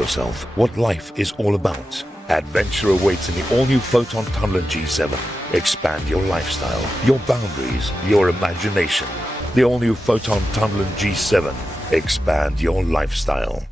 yourself what life is all about. Adventure awaits in the all-new Foton Tunnel G7. Expand your lifestyle, your boundaries, your imagination. The all-new Foton Tunnel G7. Expand your lifestyle.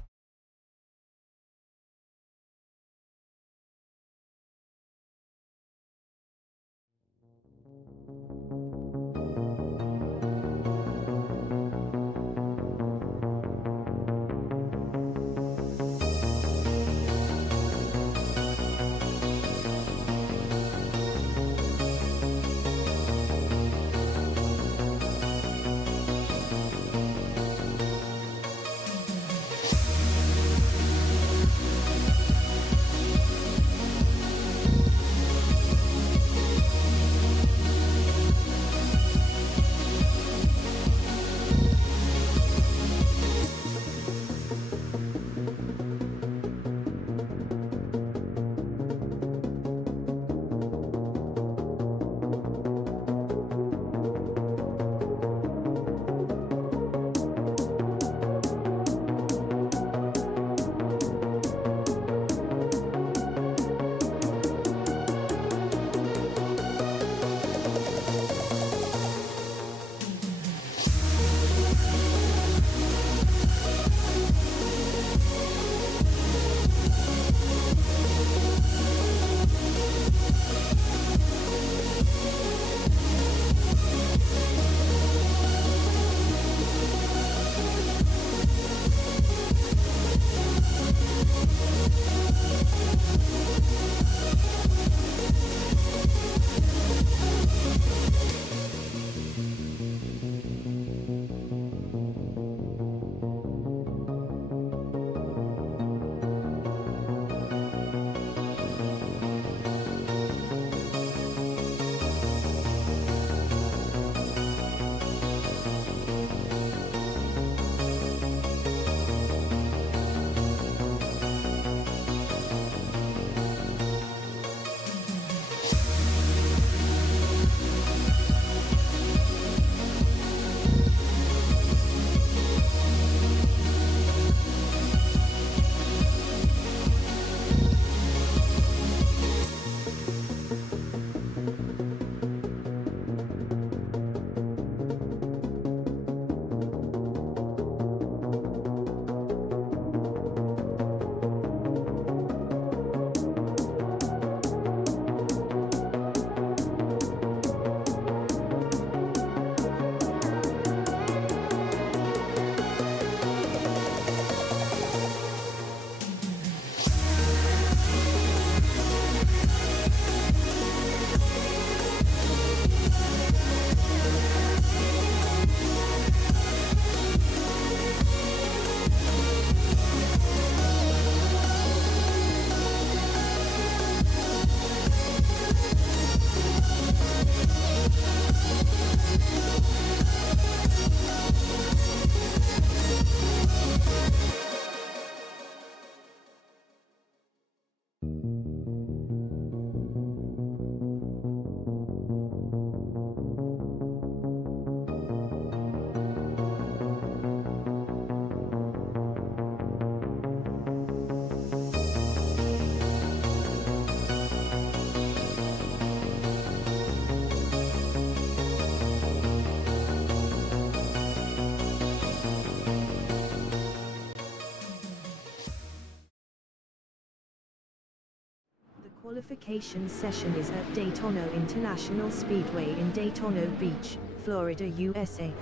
Qualification session is at Daytona International Speedway in Daytona Beach, Florida, USA.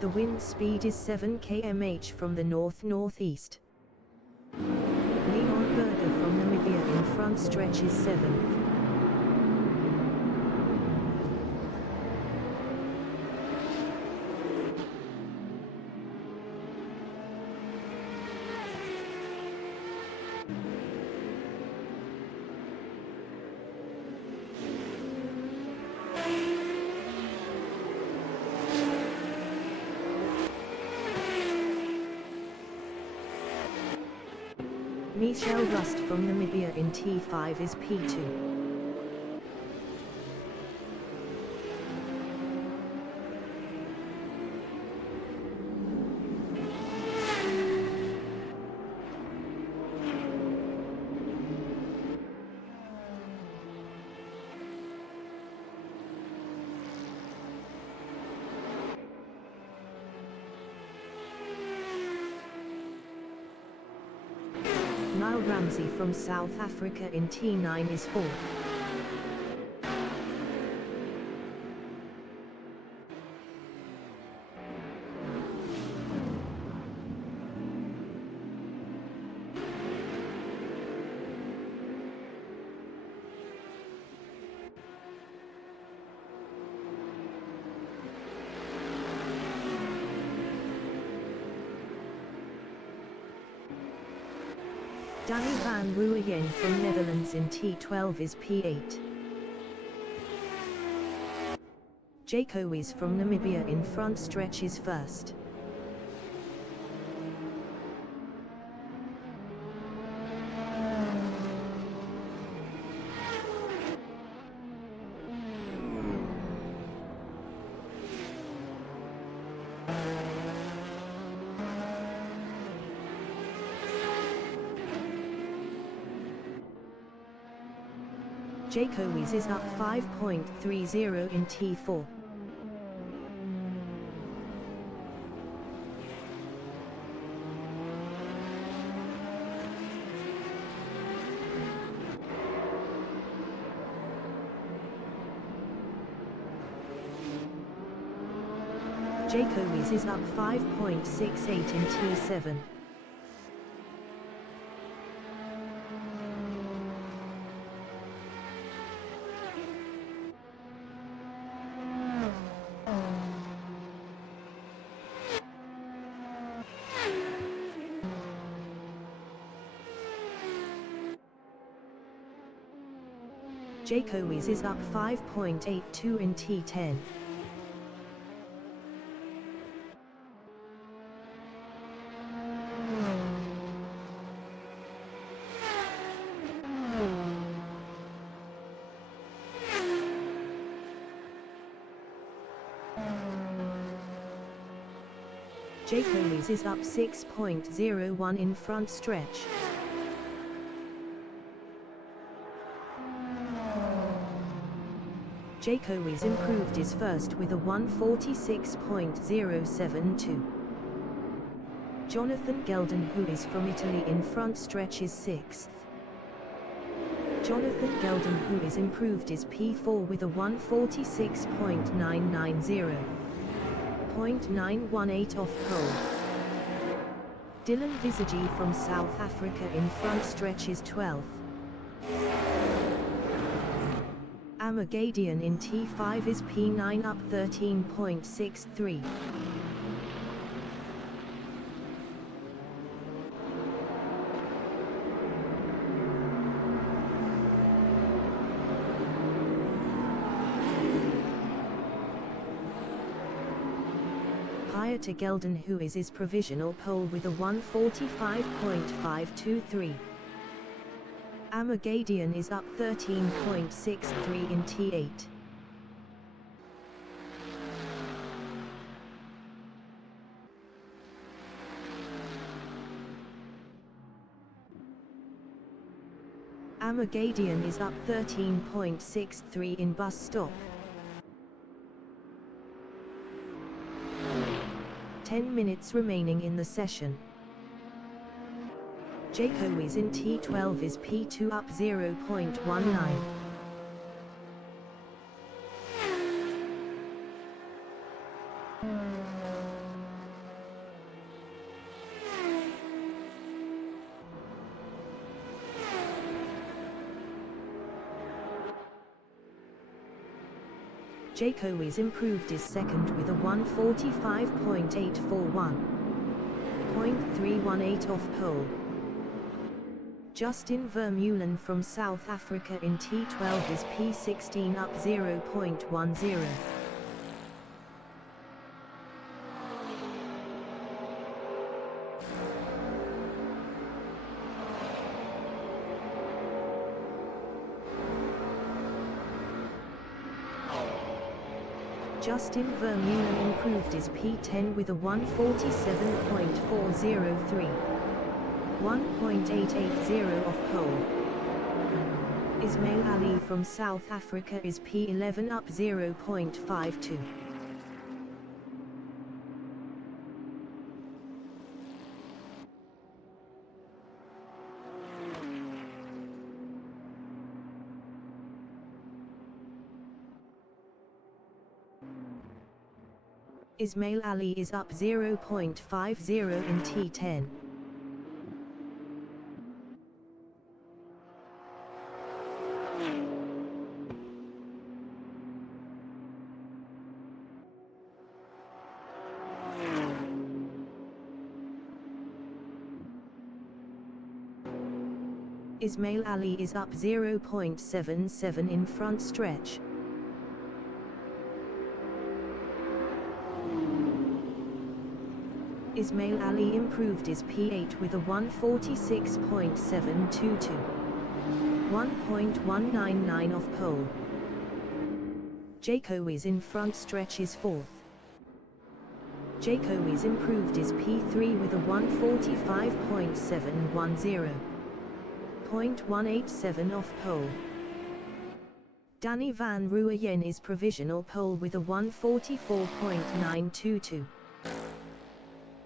The wind speed is 7 km/h from the north-northeast. Leon Berger from Namibia in front stretch is 7th. Michel Rust from Namibia in T5 is P2. Ramsey from South Africa in T9 is fourth. Danny van Rooyen from Netherlands in T12 is P8. Jaco is from Namibia in front stretch is first. Jaco is up 5.30 in T4. Jaco is up 5.68 in T7. Jaco is up 5.82 in T10. Jaco is up 6.01 in front stretch. Jaco is improved is first with a 1:46.072. Jonathan Geldon, who is from Italy in front stretch, is 6th. Jonathan Geldon, who is improved, is P4 with a 1:46.990. 0.918 off pole. Dylan Visage from South Africa in front stretch is 12th. Amagadian in T5 is P9 up 13.63. Higher to Geldon, who is his provisional pole with a 1:45.523. Amagadian is up 13.63 in T8. Amagadian is up 13.63 in bus stop. 10 minutes remaining in the session. Jaco is in T12 is P2 up 0.19. Jaco is improved is second with a 1:45.841. 0.318 off pole. Justin Vermeulen from South Africa in T12 is P16 up 0.10. Justin Vermeulen improved his P10 with a 1:47.403. 1.880 off pole. Ismail Ali from South Africa is P11 up 0.52. Ismail Ali is up 0.50 in T10. Ismail Ali is up 0.77 in front stretch. Ismail Ali improved his P8 with a 146.722. 1.199 off pole. Jaco is in front stretch is fourth. Jaco is improved his P3 with a 145.710. 0.187 off pole. Danny van Rooyen is provisional pole with a 144.922.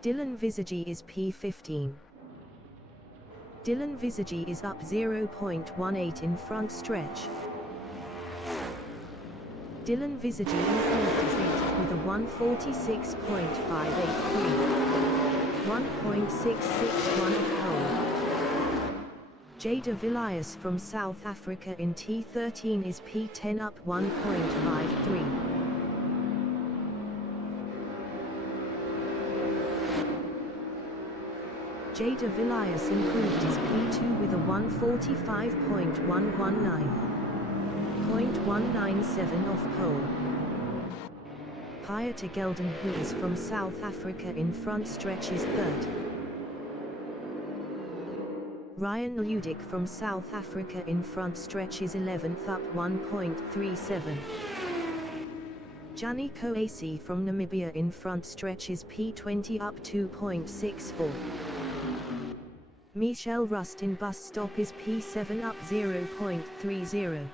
Dylan Visagi is P15. Dylan Visagi is up 0.18 in front stretch. Dylan Visagi improved his 8th with a 146.583. 1.661 off pole. Jada Villiers from South Africa in T13 is P10 up 1.53. Jada Villiers improved his P2 with a 145.119. 0.197 off pole. Pieter Gelden, who is from South Africa in front stretch, is third. Ryan Ludick from South Africa in front stretch is 11th up 1.37. Gianni Koasi from Namibia in front stretch is P20 up 2.64. Michel Rust in bus stop is P7 up 0.30.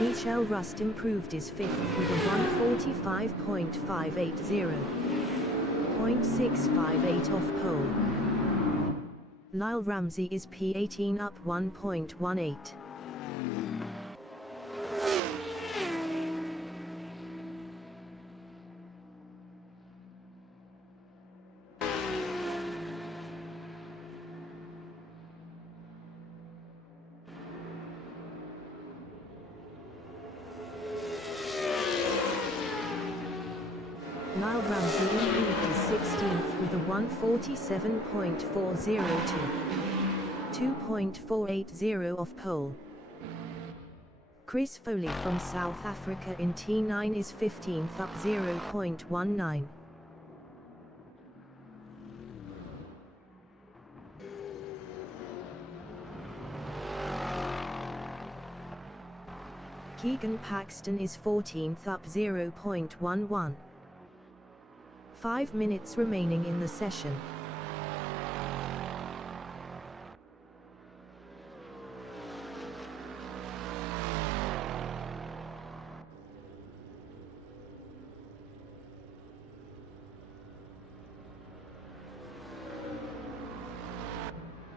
Michel Rust improved his 5th with a 145.580. 0.658 off pole. Lyle Ramsey is P18 up 1.18. Lyle Ramsey improved his 16th with a 147.402. 2.480 off pole. Chris Foley from South Africa in T9 is 15th up 0.19. Keegan Paxton is 14th up 0.11. 5 minutes remaining in the session.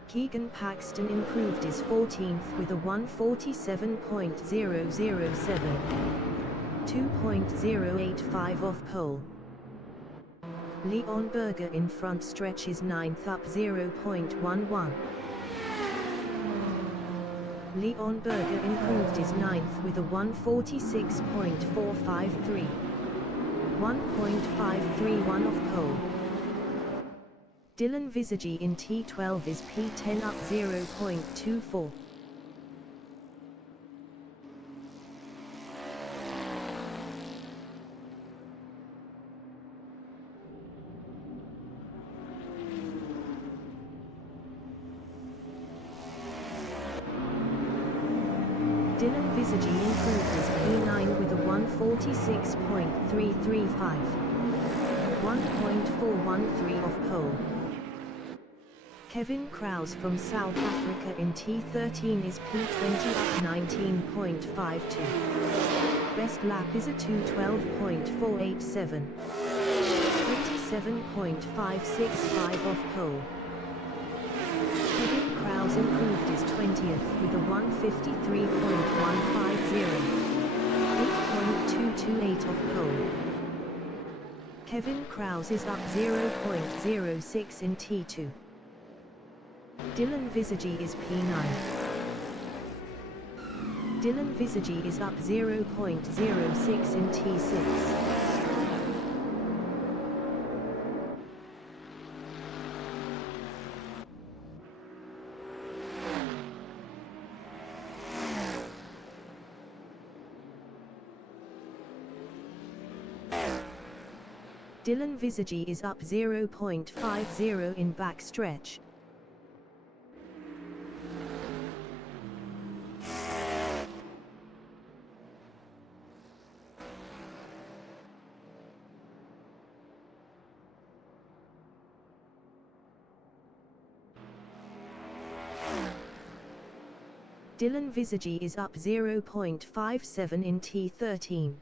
Keegan Paxton improved his 14th with a 147.007. 2.085 off pole. Leon Berger in front stretch is 9th up 0.11. Leon Berger improved his 9th with a 146.453. 1.531 off pole. Dylan Visagi in T12 is P10 up 0.24. Dylan Visagi improved his P9 with a 146.335. 1.413 off pole. Kevin Krause from South Africa in T13 is P20 up 19.52. Best lap is a 2:12.487. 27.565 off pole. Kevin Krause improved his 20th with a 1:53.150. 8.228 off pole. Kevin Krause is up 0.06 in T2. Dylan Visagi is P9. Dylan Visagi is up 0.06 in T6. Dylan Visagi is up 0.50 in backstretch. Dylan Visagi is up 0.57 in T13.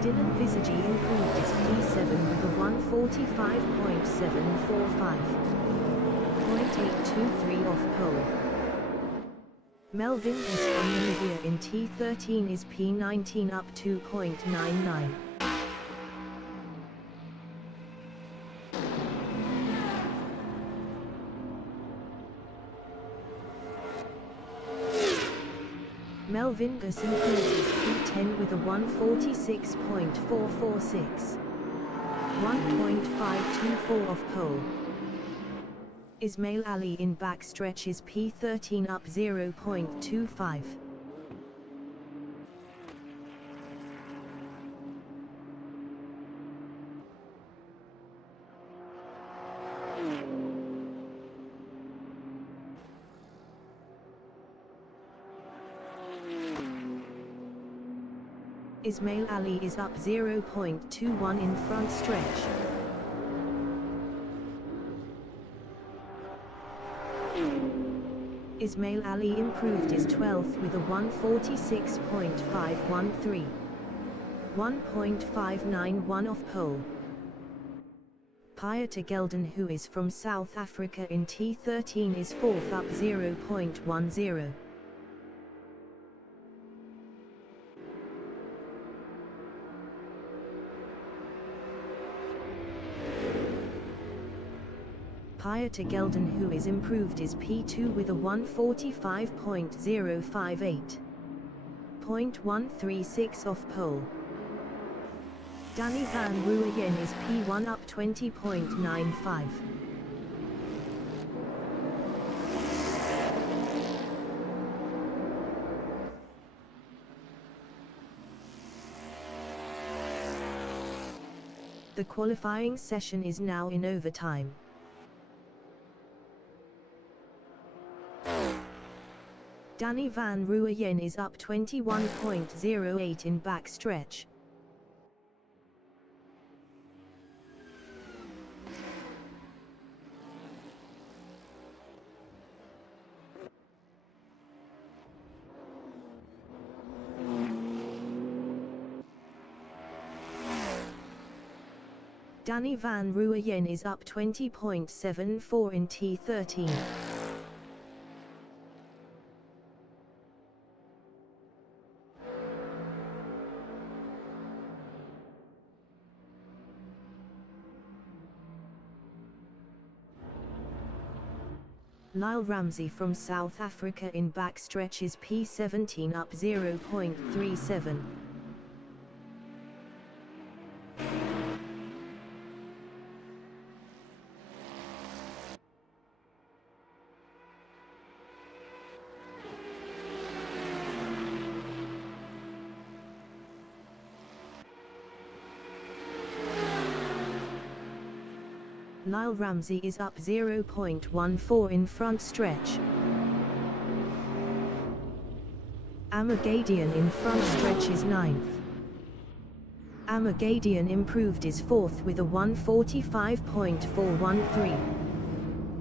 Dylan Visagi improved his P7 with a 1:45.745. 0.823 off pole. Melvin S. from Namibia in T13 is P19 up 2.99. Melvin S. improved his P10 with a 1:46.446. 1.524 off pole. Ismail Ali in backstretch is P13 up 0.25. Ismail Ali is up 0.21 in front stretch. Ismail Ali improved his 12th with a 1:46.513. 1.591 off pole. Pieter Gelden, who is from South Africa in T13, is 4th up 0.10. Pieter Gelden, who is improved his P2 with a 1:45.058. 0.136 off pole. Danny van Rooyen is P1 up 20.95. The qualifying session is now in overtime. Danny van Rooyen is up 21.08 in backstretch. Danny van Rooyen is up 20.74 in T13. Lyle Ramsey from South Africa in backstretch is P17 up 0.37. Lyle Ramsey is up 0.14 in front stretch. Amagadian in front stretch is 9th. Amagadian improved is 4th with a 1:45.413.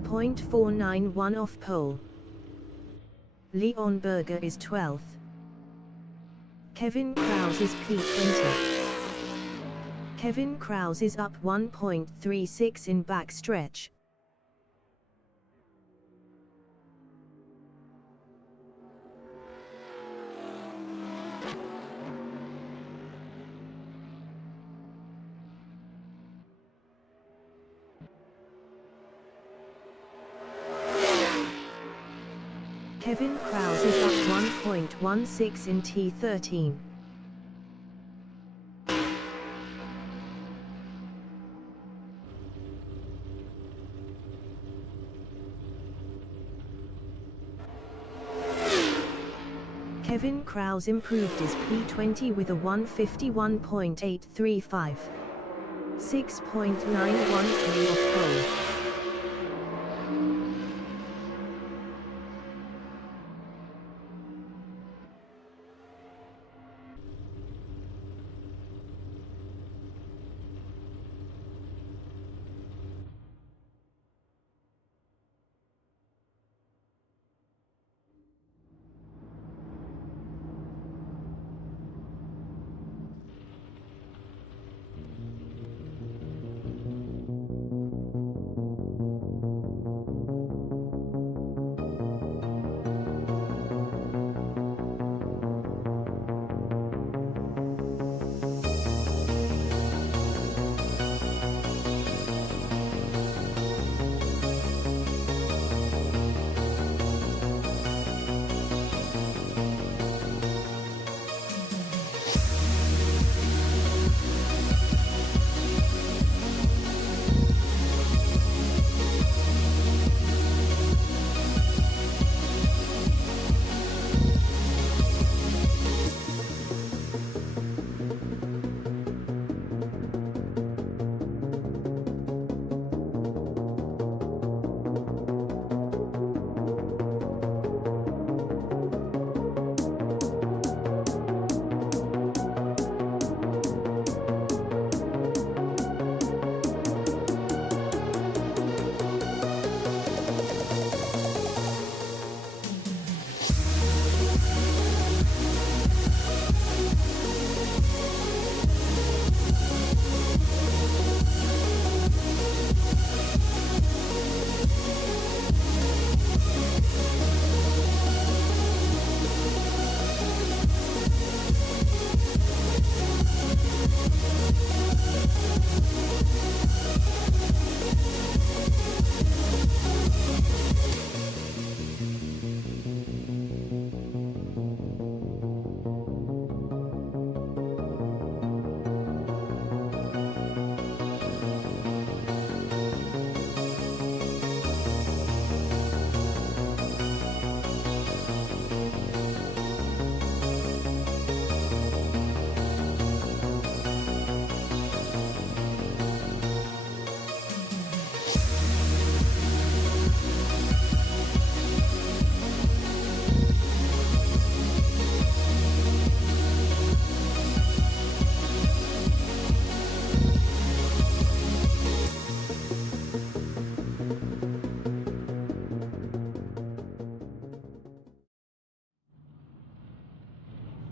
.491 off pole. Leon Berger is 12th. Kevin Krause is P20. Kevin Krause is up 1.36 in backstretch. Kevin Krause is up 1.16 in T13. Kevin Krause improved his P20 with a 1:51.835. 6.913 off pole.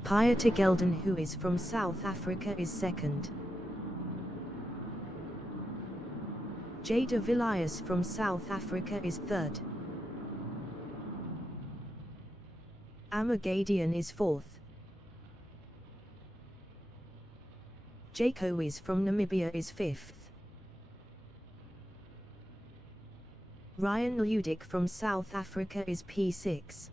Pieter Gelden, who is from South Africa, is 2nd. Jada Villiers from South Africa is 3rd. Amagadian is 4th. Jaco is from Namibia is 5th. Ryan Ludick from South Africa is P6.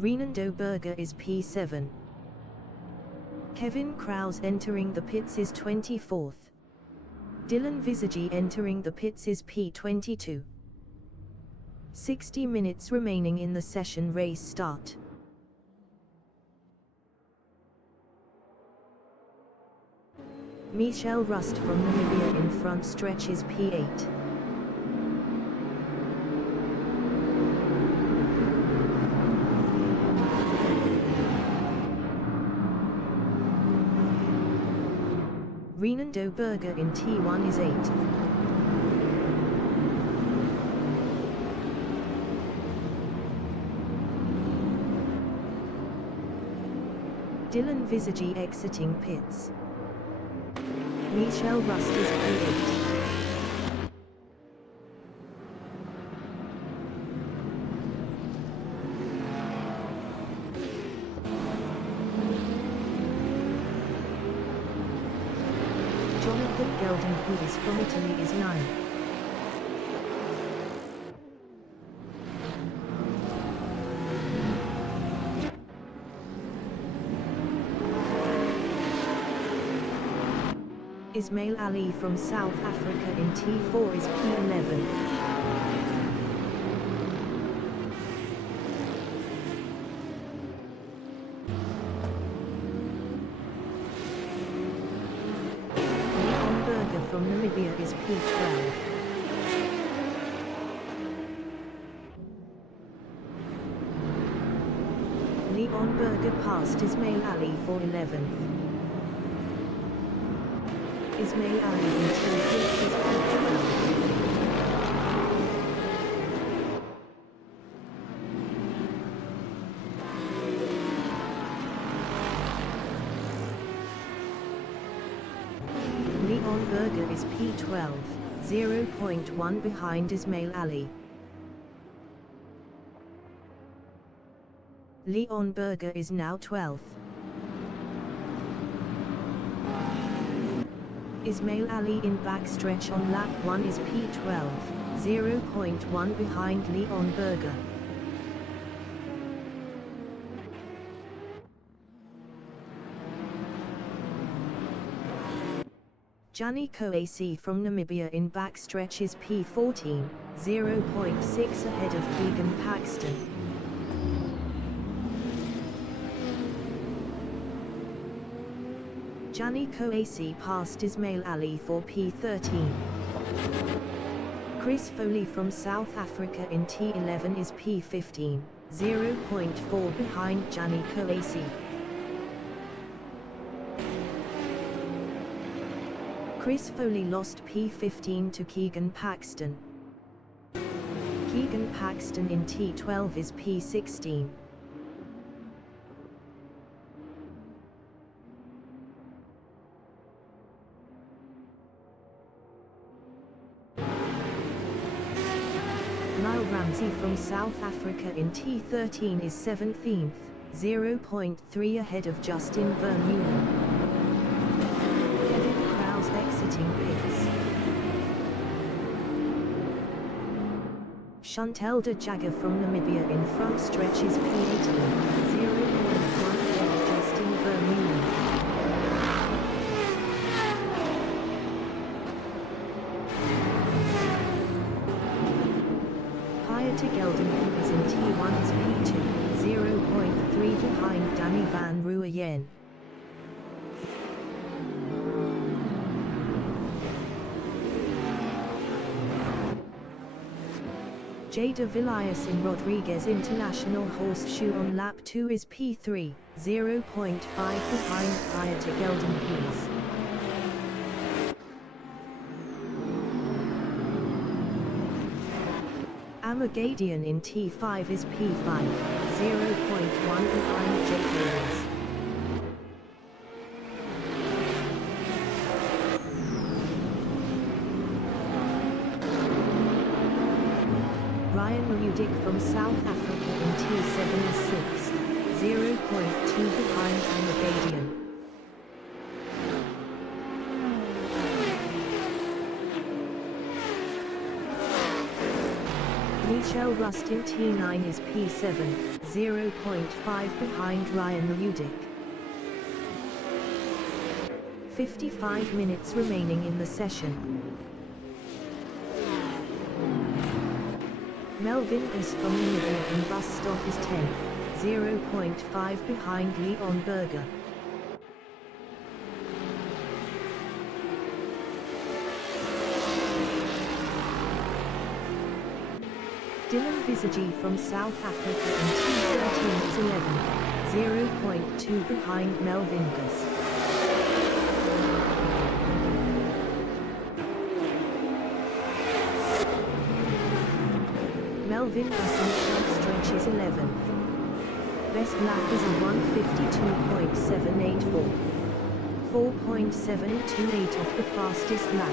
Renando Berger is P7. Kevin Krause entering the pits is 24th. Dylan Visagi entering the pits is P22. 60 minutes remaining in the session. Race start. Michel Rust from Namibia in front stretch is P8. Renando Berger in T1 is 8th. Dylan Visage exiting pits. Michel Rust is P8. Jonathan Gelden, who is from Italy, is 9. Ismail Ali from South Africa in T4 is P11. Leon Berger from Namibia is P12. Leon Berger passed Ismail Ali for 11th. Ismail Ali in T6 is P12. Leon Berger is P12, 0.1 behind Ismail Ali. Leon Berger is now 12th. Ismail Ali in backstretch on lap 1 is P12, 0.1 behind Leon Berger. Gianni Coacy from Namibia in backstretch is P14, 0.6 ahead of Keegan Paxton. Gianni Coacy passed Ismail Ali for P13. Chris Foley from South Africa in T11 is P15, 0.4 behind Gianni Coacy. Chris Foley lost P15 to Keegan Paxton. Keegan Paxton in T12 is P16. Lyle Ramsey from South Africa in T13 is 17th, 0.3 ahead of Justin Vermeulen. Kevin Krause exiting pits. Chantel de Jager from Namibia in front stretch is P18, 0.1 ahead of Justin Vermeulen. To Gelden, who is in T1 is P2, 0.3 behind Danny van Rooyen. Jada Villiers in Rodriguez International Horseshoe on lap 2 is P3, 0.5 behind prior to Gelden Keys. Amagadian in T5 is P5, 0.1 behind Jake Lewis. Ryan Ludick from South Africa in T7 is 6th, 0.2 behind Amagadian. Michel Rust in T9 is P7, 0.5 behind Ryan Ludick. 55 minutes remaining in the session. Melvin Gus from Namibia in bus stop is 10, 0.5 behind Leon Berger. Dylan Visage from South Africa in T13 is 11, 0.2 behind Melvin Gus. Melvin Gus in front stretch is 11th. Best lap is a 1:52.784. 4.728 off the fastest lap.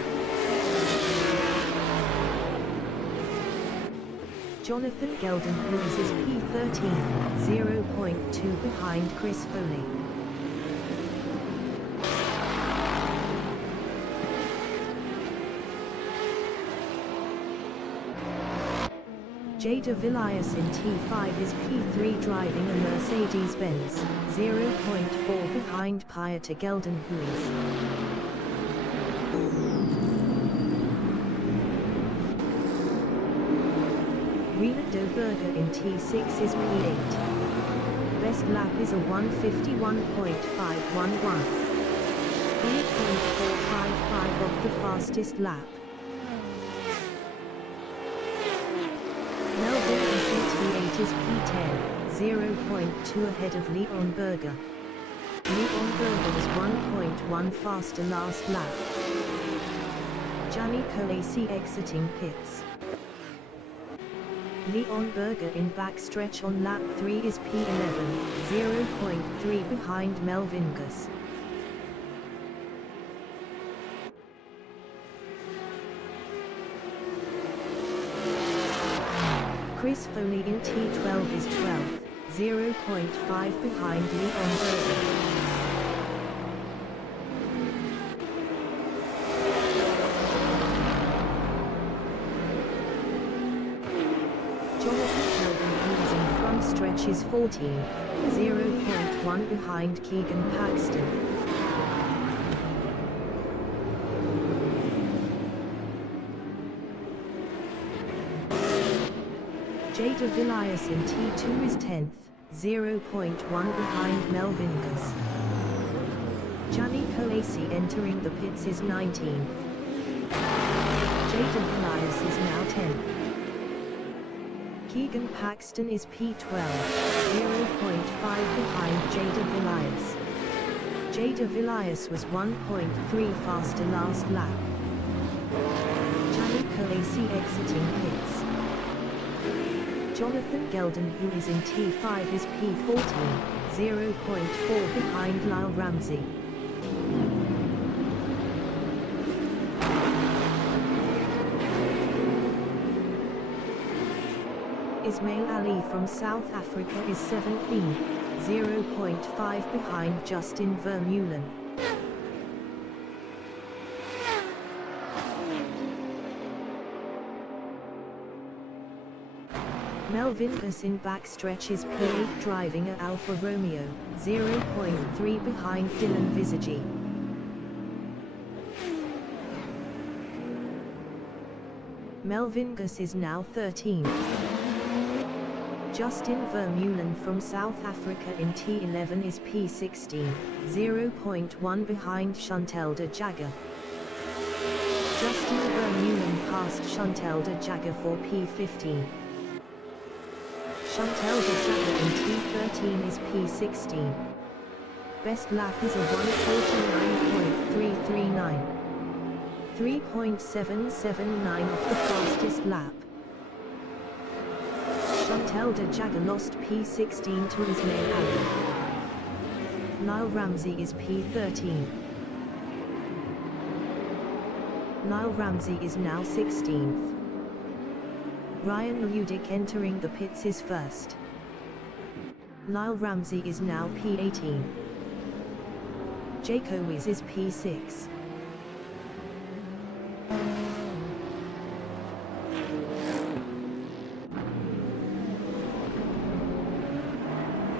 Jonathan Gelden Lewis is P13, 0.2 behind Chris Foley. Jada Villiers in T5 is P3 driving a Mercedes-Benz, 0.4 behind Pieter Gelden Lewis. Renato Berger in T6 is P8. Best lap is a 1:51.511. 3.455 off the fastest lap. Melvin Gus in T8 is P10, 0.2 ahead of Leon Berger. Leon Berger was 1.1 faster last lap. Gianni Coacy exiting pits. Leon Berger in backstretch on lap 3 is P11, 0.3 behind Melvin Gus. Chris Foley in T12 is 12th, 0.5 behind Leon Berger. Stretch is 14, 0.1 behind Keegan Paxton. Jada Villiers in T2 is 10th, 0.1 behind Melvin Gus. Gianni Coacy entering the pits is 19th. Jada Villiers is now 10th. Keegan Paxton is P12, 0.5 behind Jada Villiers. Jada Villiers was 1.3 faster last lap. Gianni Coacy exiting pits. Jonathan Gelden, who is in T5, is P14, 0.4 behind Lyle Ramsey. Ismail Ali from South Africa is 17th, 0.5 behind Justin Vermeulen. Melvin Gus in backstretch is P8 driving a Alfa Romeo, 0.3 behind Dylan Visagi. Melvin Gus is now 13th. Justin Vermeulen from South Africa in T11 is P16, 0.1 behind Chantal de Jager. Justin Vermeulen passed Chantal de Jager for P15. Chantal de Jager in T13 is P16. Best lap is a 1:49.339. 3.779 off the fastest lap. Chantal de Jager lost P16 to Ismail Ali. Lyle Ramsey is P13. Lyle Ramsey is now 16th. Ryan Ludick entering the pits is first. Lyle Ramsey is now P18. Jake Owis is P6.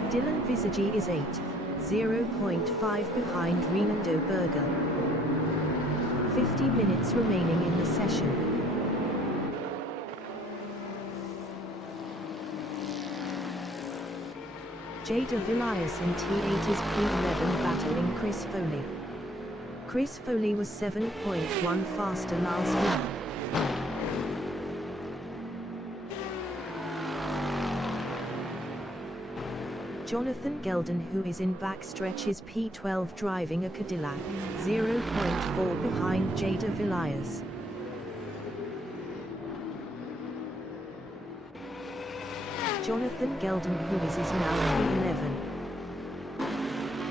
Dylan Visagi is 8th, 0.5 behind Reynaldo Berger. 50 minutes remaining in the session. Jada Villiers in T8 is P11 battling Chris Foley. Chris Foley was 7.1 faster last lap. Jonathan Gelden, who is in backstretch, is P12 driving a Cadillac, 0.4 behind Jada Villiers. Jonathan Gelden Huis is now P11.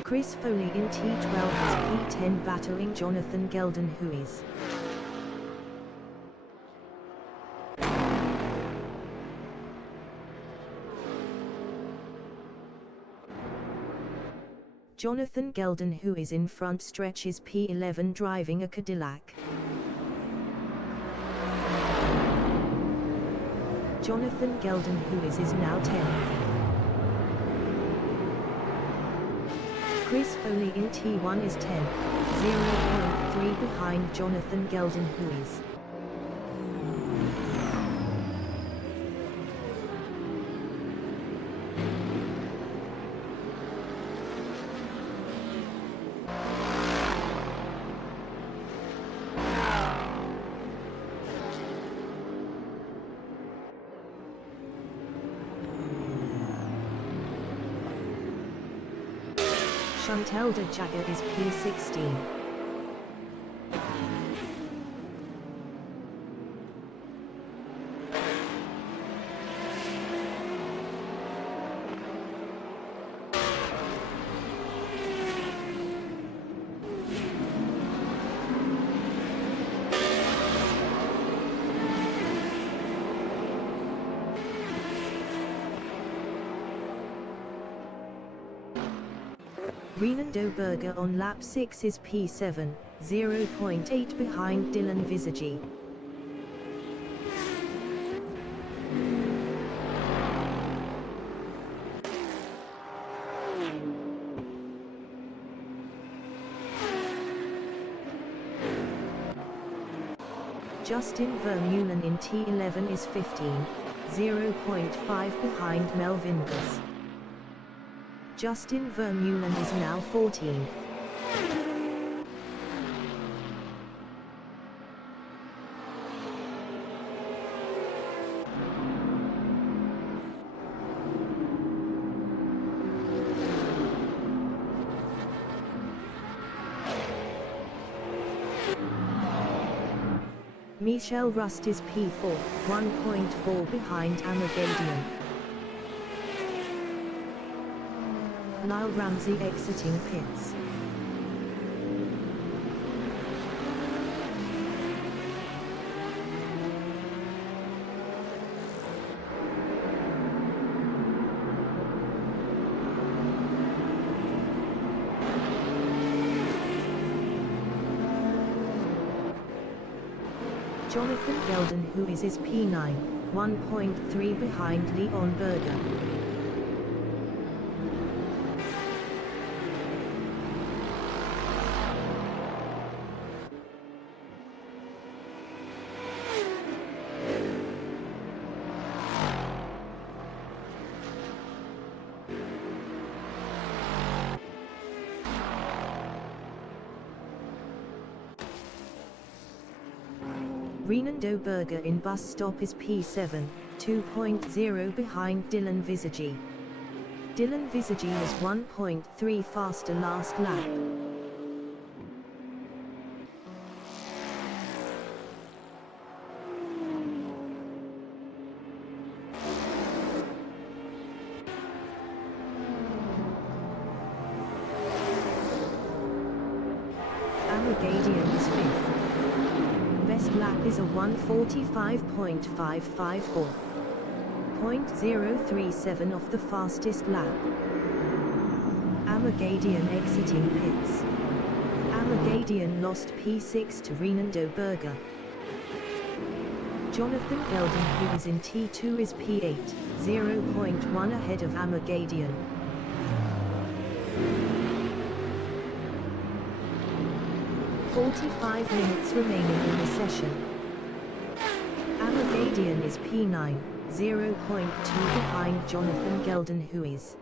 Chris Foley in T12 is P10 battling Jonathan Gelden Huis. Jonathan Gelden Huis in front stretch is P11 driving a Cadillac. Jonathan Gelden Huis is now 10th. Chris Foley in T1 is 10th, 0.3 behind Jonathan Gelden Huis. Chantel de Jagger is P16. Renando Berger on lap 6 is P7, 0.8 behind Dylan Visagi. Justin Vermeulen in T11 is 15, 0.5 behind Melvin Gus. Justin Vermeulen is now 14th. Michel Rust is P4, 1.4 behind Amagadian. Lyle Ramsey exiting pits. Jonathan Gelden Huis is P9, 1.3 behind Leon Berger. Renando Berger in bus stop is P7, 2.0 behind Dylan Visagi. Dylan Visagi was 1.3 faster last lap. Amagadian is 5th. Best lap is a 1:45.554. 0.037 off the fastest lap. Amagadian exiting pits. Amagadian lost P6 to Renando Berger. Jonathan Gelden, who is in T2, is P8, 0.1 ahead of Amagadian. "45 minutes remaining in the session. Amagadian is P9, 0.2 behind Jonathan Gelden Huis.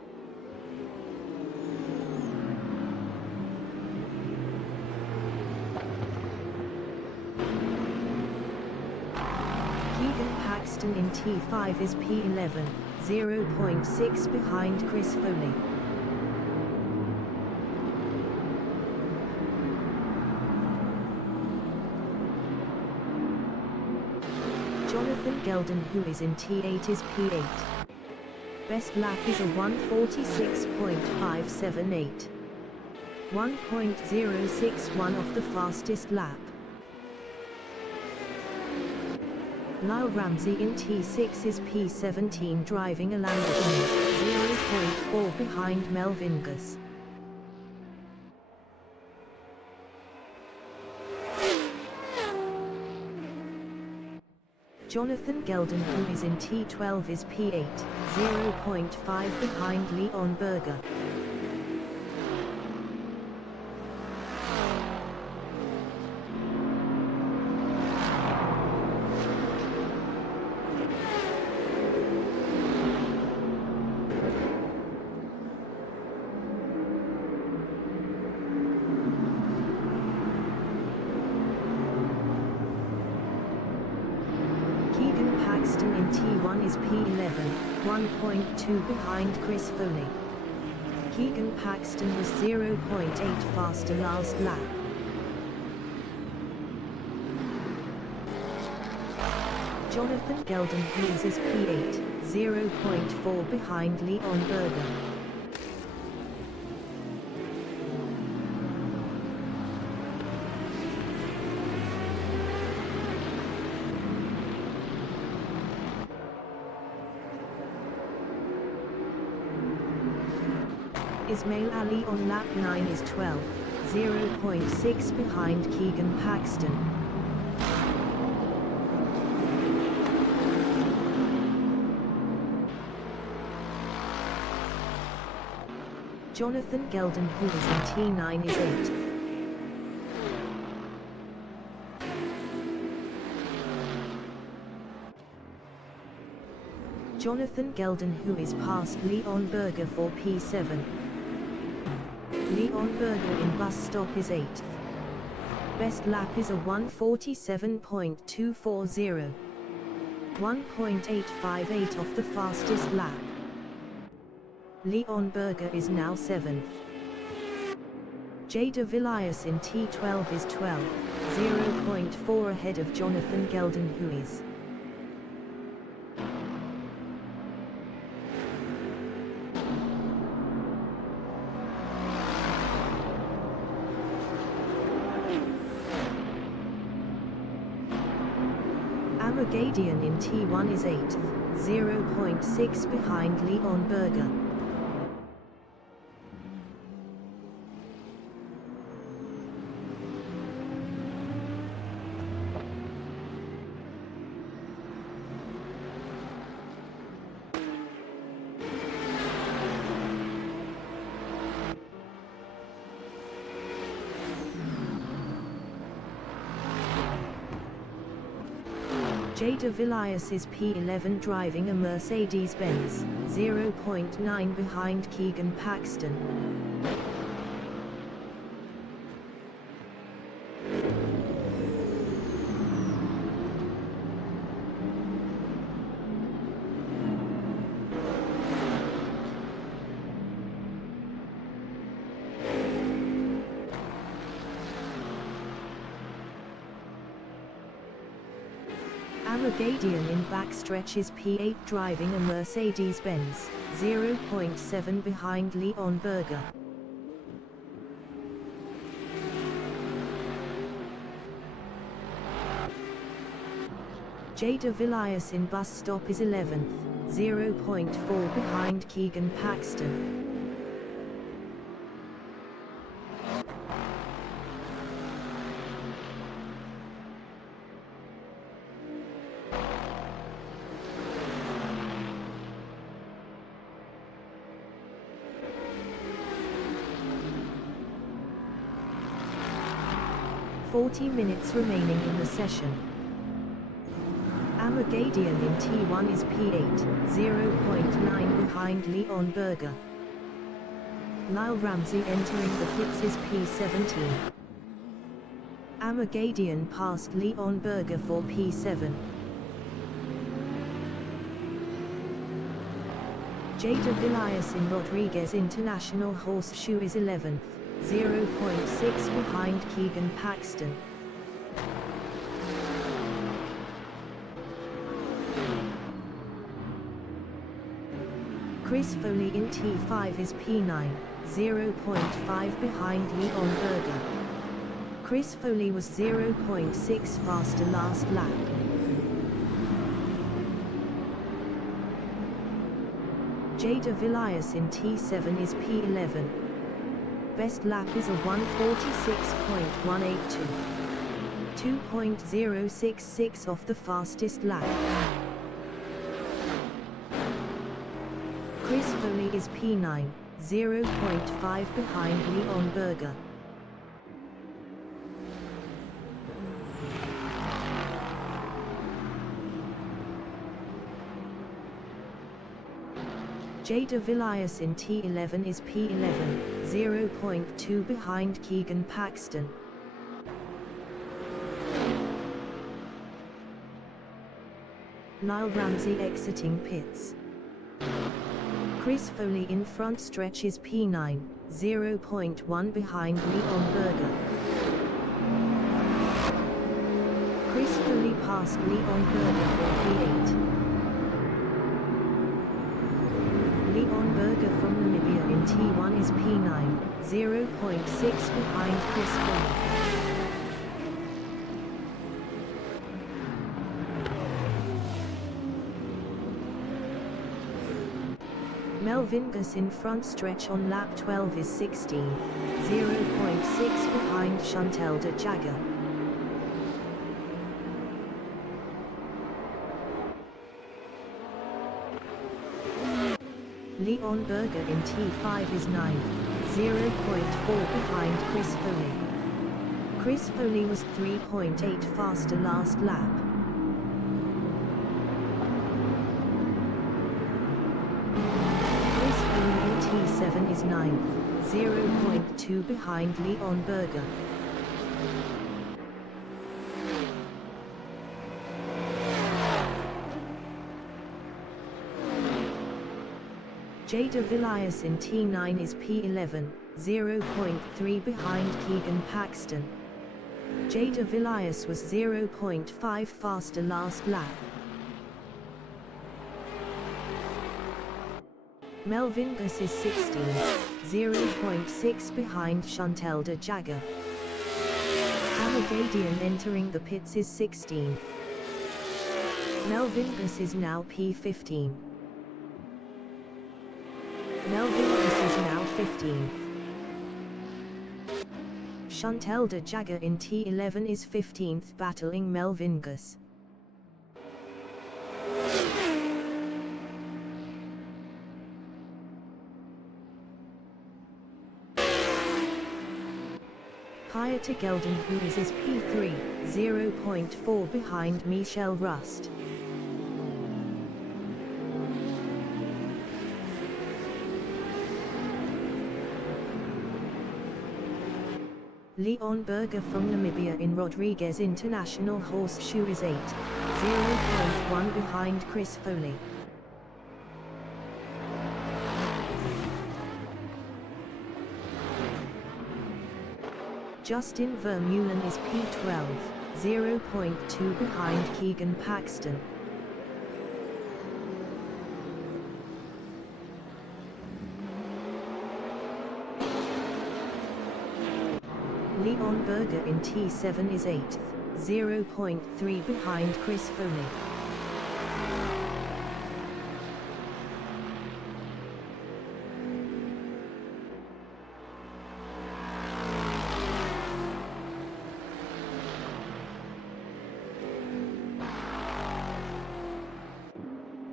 Keegan Paxton in T5 is P11, 0.6 behind Chris Foley. Jonathan Gelden, who is in T8, is P8. Best lap is a 1:46.578. 1.061 of the fastest lap. Lyle Ramsey in T6 is P17 driving a Lamborghini, 0.4 behind Melvingus. Jonathan Gelden, who is in T12, is P8, 0.5 behind Leon Berger. In T1 is P11, 1.2 behind Chris Foley. Keegan Paxton was 0.8 faster last lap. Jonathan Gelden Hughes is P8, 0.4 behind Leon Berger. Ismail Ali on lap 9 is 12, 0.6 behind Keegan Paxton. Jonathan Gelden, who is in T9, is 8th. Jonathan Gelden, who is past Leon Berger for P7. Leon Berger in bus stop is 8th. Best lap is a 1:47.240. 1.858 of the fastest lap. Leon Berger is now 7th. Jada Villiers in T12 is 12, 0.4 ahead of Jonathan Gelden, who is Amagadian in T1 is 8th, 0.6 behind Leon Berger. Jada Villiers is P11 driving a Mercedes-Benz, 0.9 behind Keegan Paxton. Amagadian in backstretch is P8 driving a Mercedes-Benz, 0.7 behind Leon Berger. Jada Villiers in bus stop is 11th, 0.4 behind Keegan Paxton. "40 minutes remaining in the session." Amagadian in T1 is P8, 0.9 behind Leon Berger. Lyle Ramsey entering the pits is P17. Amagadian passed Leon Berger for P7. Jada Villiers in Rodriguez International Horseshoe is 11th, 0.6 behind Keegan Paxton. Chris Foley in T5 is P9, 0.5 behind Leon Berger. Chris Foley was 0.6 faster last lap. Jada Villiers in T7 is P11. Best lap is a 1:46.182. 2.066 off the fastest lap. Chris Foley is P9, 0.5 behind Leon Berger. Jada Villiers in T11 is P11, 0.2 behind Keegan Paxton. Lyle Ramsey exiting pits. Chris Foley in front stretch is P9, 0.1 behind Leon Berger. Chris Foley passed Leon Berger for P8. Leon Berger from Namibia in T1 is P9, 0.6 behind Chris Foley. Melvin Gus in front stretch on lap 12 is 16, 0.6 behind Chantel de Jager. Leon Berger in T5 is 9, 0.4 behind Chris Foley. Chris Foley was 3.8 faster last lap. Chris Foley in T7 is 9th, 0.2 behind Leon Berger. Jada Villiers in T9 is P11, 0.3 behind Keegan Paxton. Jada Villiers was 0.5 faster last lap. Melvin Gus is 16, 0.6 behind Chantel de Jager. Allegadian entering the pits is 16th. Melvin Gus is now P15. Melvin Gus is now 15th. Chantel de Jager in T11 is 15th battling Melvin Gus. Pieter Gelden who is P3, 0.4 behind Michelle Rust. Leon Berger from Namibia in Rodriguez International Horseshoe is 8, 0.1 behind Chris Foley. Justin Vermeulen is P12, 0.2 behind Keegan Paxton. Leon Berger in T7 is 8th, 0.3 behind Chris Foley.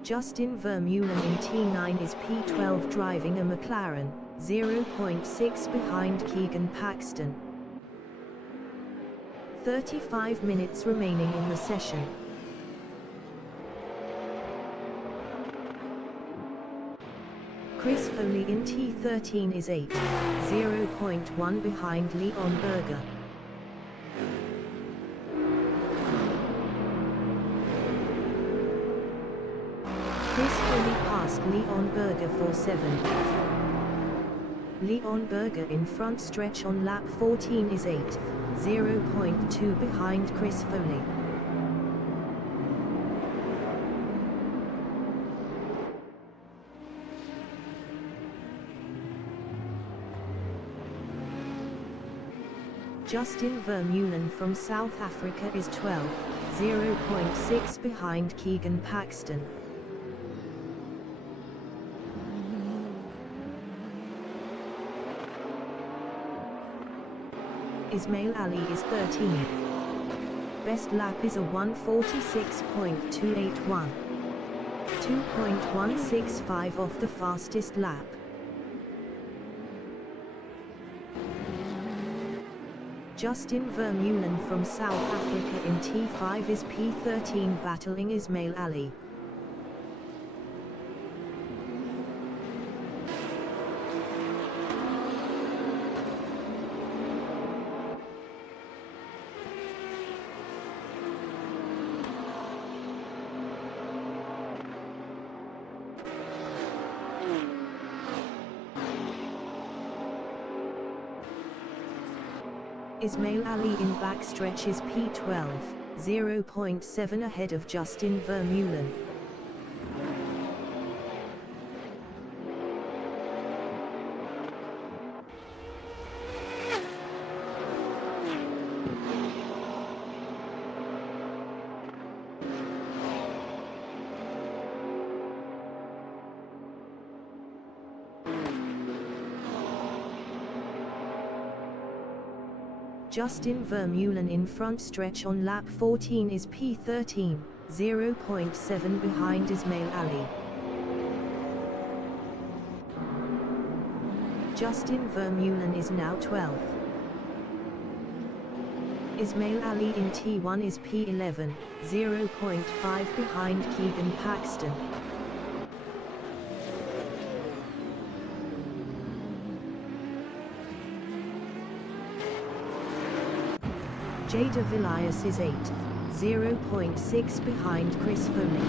Justin Vermeulen in T9 is P12 driving a McLaren, 0.6 behind Keegan Paxton. 35 minutes remaining in the session. Chris Foley in T13 is 8, 0.1 behind Leon Berger. Chris Foley passed Leon Berger for 7th. Leon Berger in front stretch on lap 14 is 8th, 0.2 behind Chris Foley. Justin Vermeulen from South Africa is 12.0.6 behind Keegan Paxton. Ismail Ali is 13th. Best lap is a 1:46.281. 2.165 off the fastest lap. Justin Vermeulen from South Africa in T5 is P13 battling Ismail Ali. Ismail Ali in backstretch is P12, 0.7 ahead of Justin Vermeulen. Justin Vermeulen in front stretch on lap 14 is P13, 0.7 behind Ismail Ali. Justin Vermeulen is now 12th. Ismail Ali in T1 is P11, 0.5 behind Keegan Paxton. Jada Villiers is 8th, 0.6 behind Chris Foley.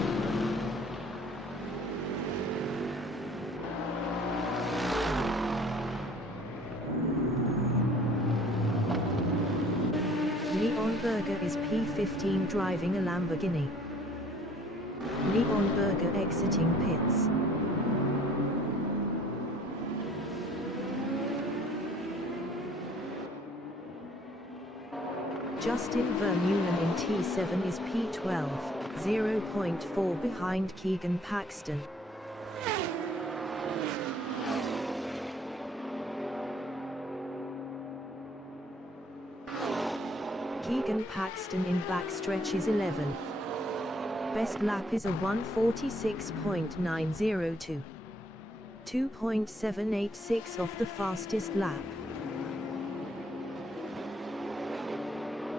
Leon Berger is P15 driving a Lamborghini. Leon Berger exiting pits. Justin Vermeulen in T7 is P12, 0.4 behind Keegan Paxton. Keegan Paxton in backstretch is 11th. Best lap is a 1:46.902. 2.786 off the fastest lap.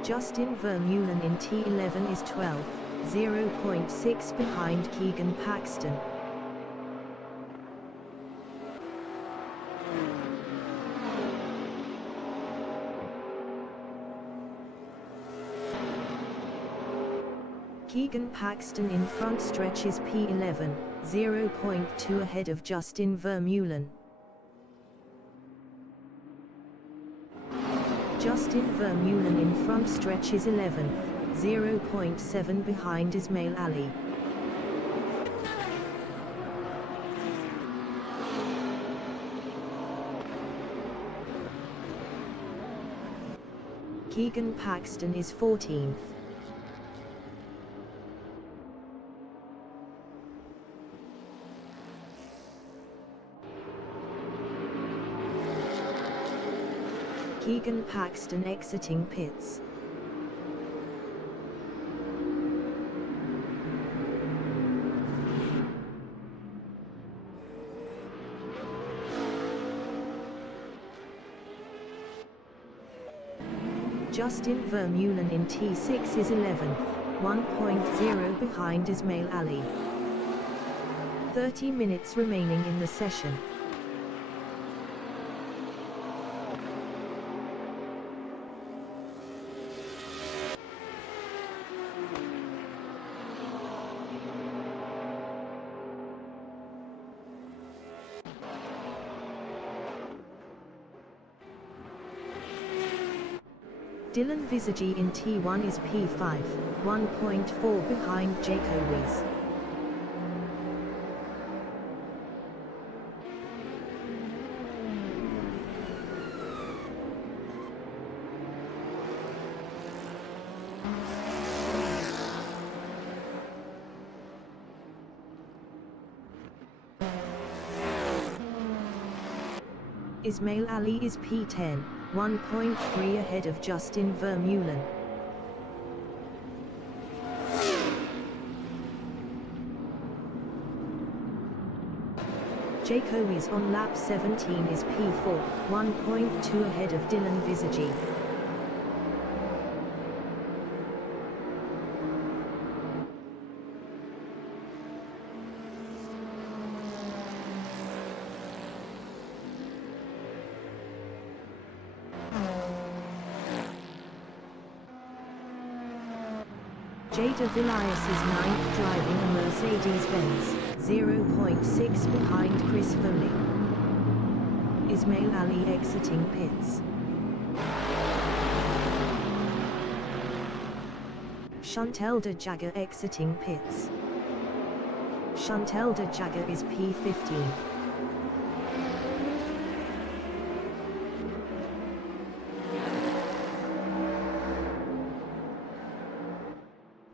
Justin Vermeulen in T11 is 12th, 0.6 behind Keegan Paxton. Keegan Paxton in front stretch is P11, 0.2 ahead of Justin Vermeulen. Justin Vermeulen in front stretch is 11th, 0.7 behind Ismail Ali. Keegan Paxton is 14th. Keegan Paxton exiting pits. Justin Vermeulen in T6 is 11th, 1.0 behind Ismail Ali. 30 minutes remaining in the session. Dylan Visagi in T1 is P5, 1.4 behind Jaco Weiss. Ismail Ali is P10, 1.3 ahead of Justin Vermeulen. Jaco is on lap 17 is P4, 1.2 ahead of Dylan Visagi. Jada Villiers is 9th driving a Mercedes-Benz, 0.6 behind Chris Foley. Ismail Ali exiting pits. Chantel de Jager exiting pits. Chantel de Jager is P15.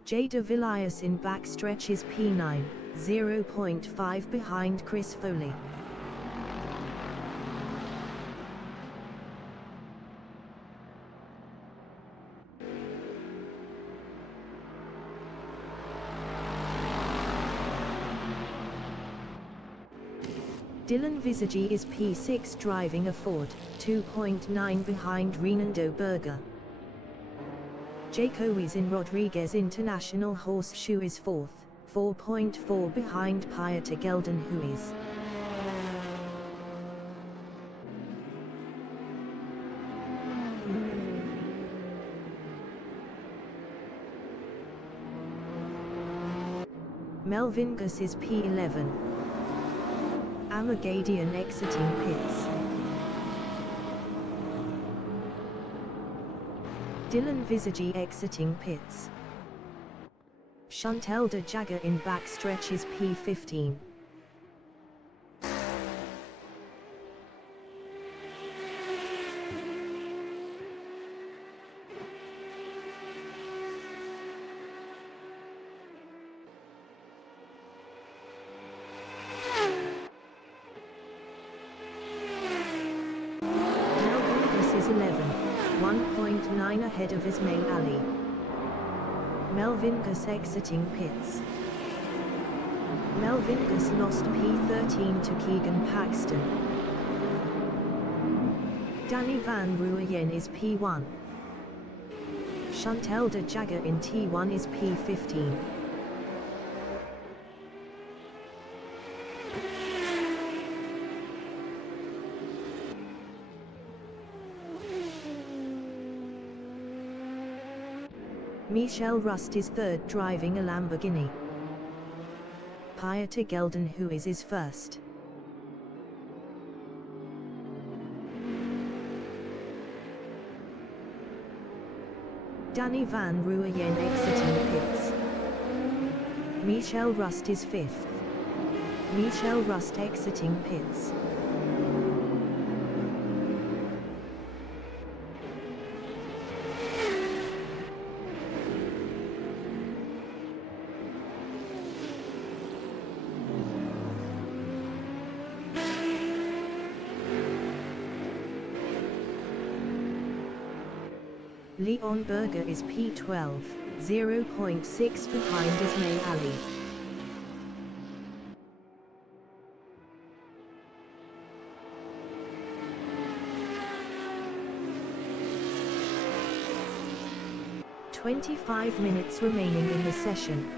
Jada Villiers in backstretch is P9, 0.5 behind Chris Foley. Dylan Visagi is P6 driving a Ford, 2.9 behind Renando Berger. Jaco is in Rodriguez International Horseshoe is 4th, 4.4 behind Pieter Gelden who is. Melvin Gus is P11. Amagadian exiting pits. Dylan Visagi exiting pits. Chantel de Jager in backstretch is P15. Melvin Gus is 11. 1.9 ahead of Ismail Ali. Melvin Gus exiting pits. Melvin Gus lost P13 to Keegan Paxton. Danny Van Ruyen is P1. Chantel de Jager in T1 is P15. Michelle Rust is 3rd driving a Lamborghini. Pieter Gelden who is first. Danny Van Ruyen exiting pits. Michelle Rust is 5th. Michelle Rust exiting pits. Leon Berger is P12, 0.6 behind Ismail Ali. "25 minutes remaining in the session.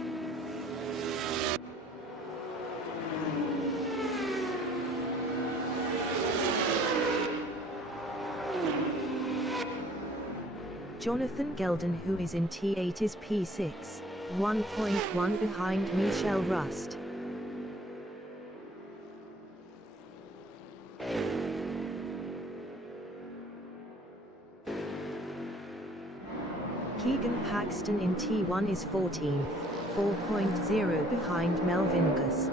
Jonathan Gelden who is in T8 is P6, 1.1 behind Michelle Rust. Keegan Paxton in T1 is 14th, 4.0 behind Melvin Gus.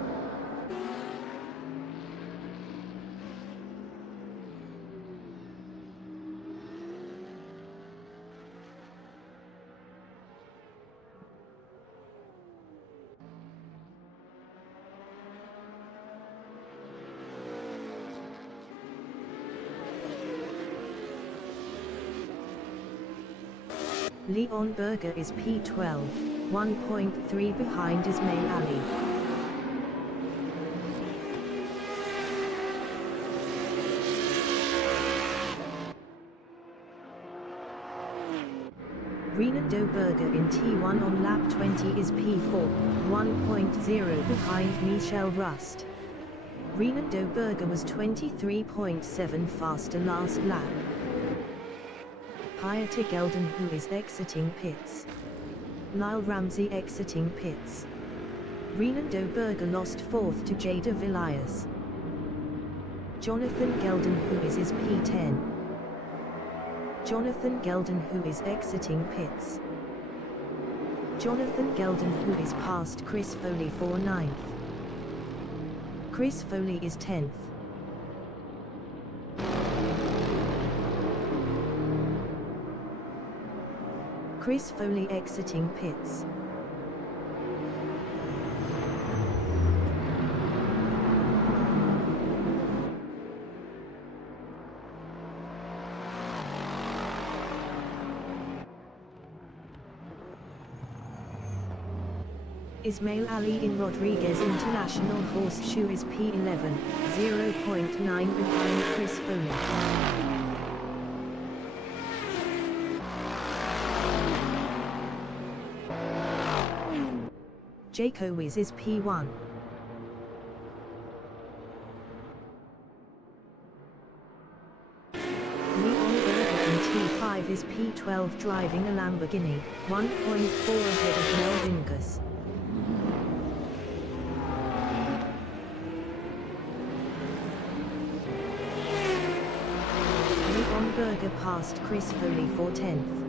Leon Berger is P12, 1.3 behind Ismail Ali. Renando Berger in T1 on lap 20 is P4, 1.0 behind Michel Rust. Renando Berger was 23.7 faster last lap. Pieter Gelden who is exiting pits. Lyle Ramsey exiting pits. Renando Berger lost 4th to Jada Villiers. Jonathan Gelden who is P10. Jonathan Gelden who is exiting pits. Jonathan Gelden who is past Chris Foley for 9th. Chris Foley is 10th. Chris Foley exiting pits. Ismail Ali in Rodriguez International Horseshoe is P11, 0.9 behind Chris Foley. Jaco Wiz is P1. Leon Berger in T5 is P12 driving a Lamborghini, 1.4 ahead of Melvin Gus. Leon Berger passed Chris Foley for 10th.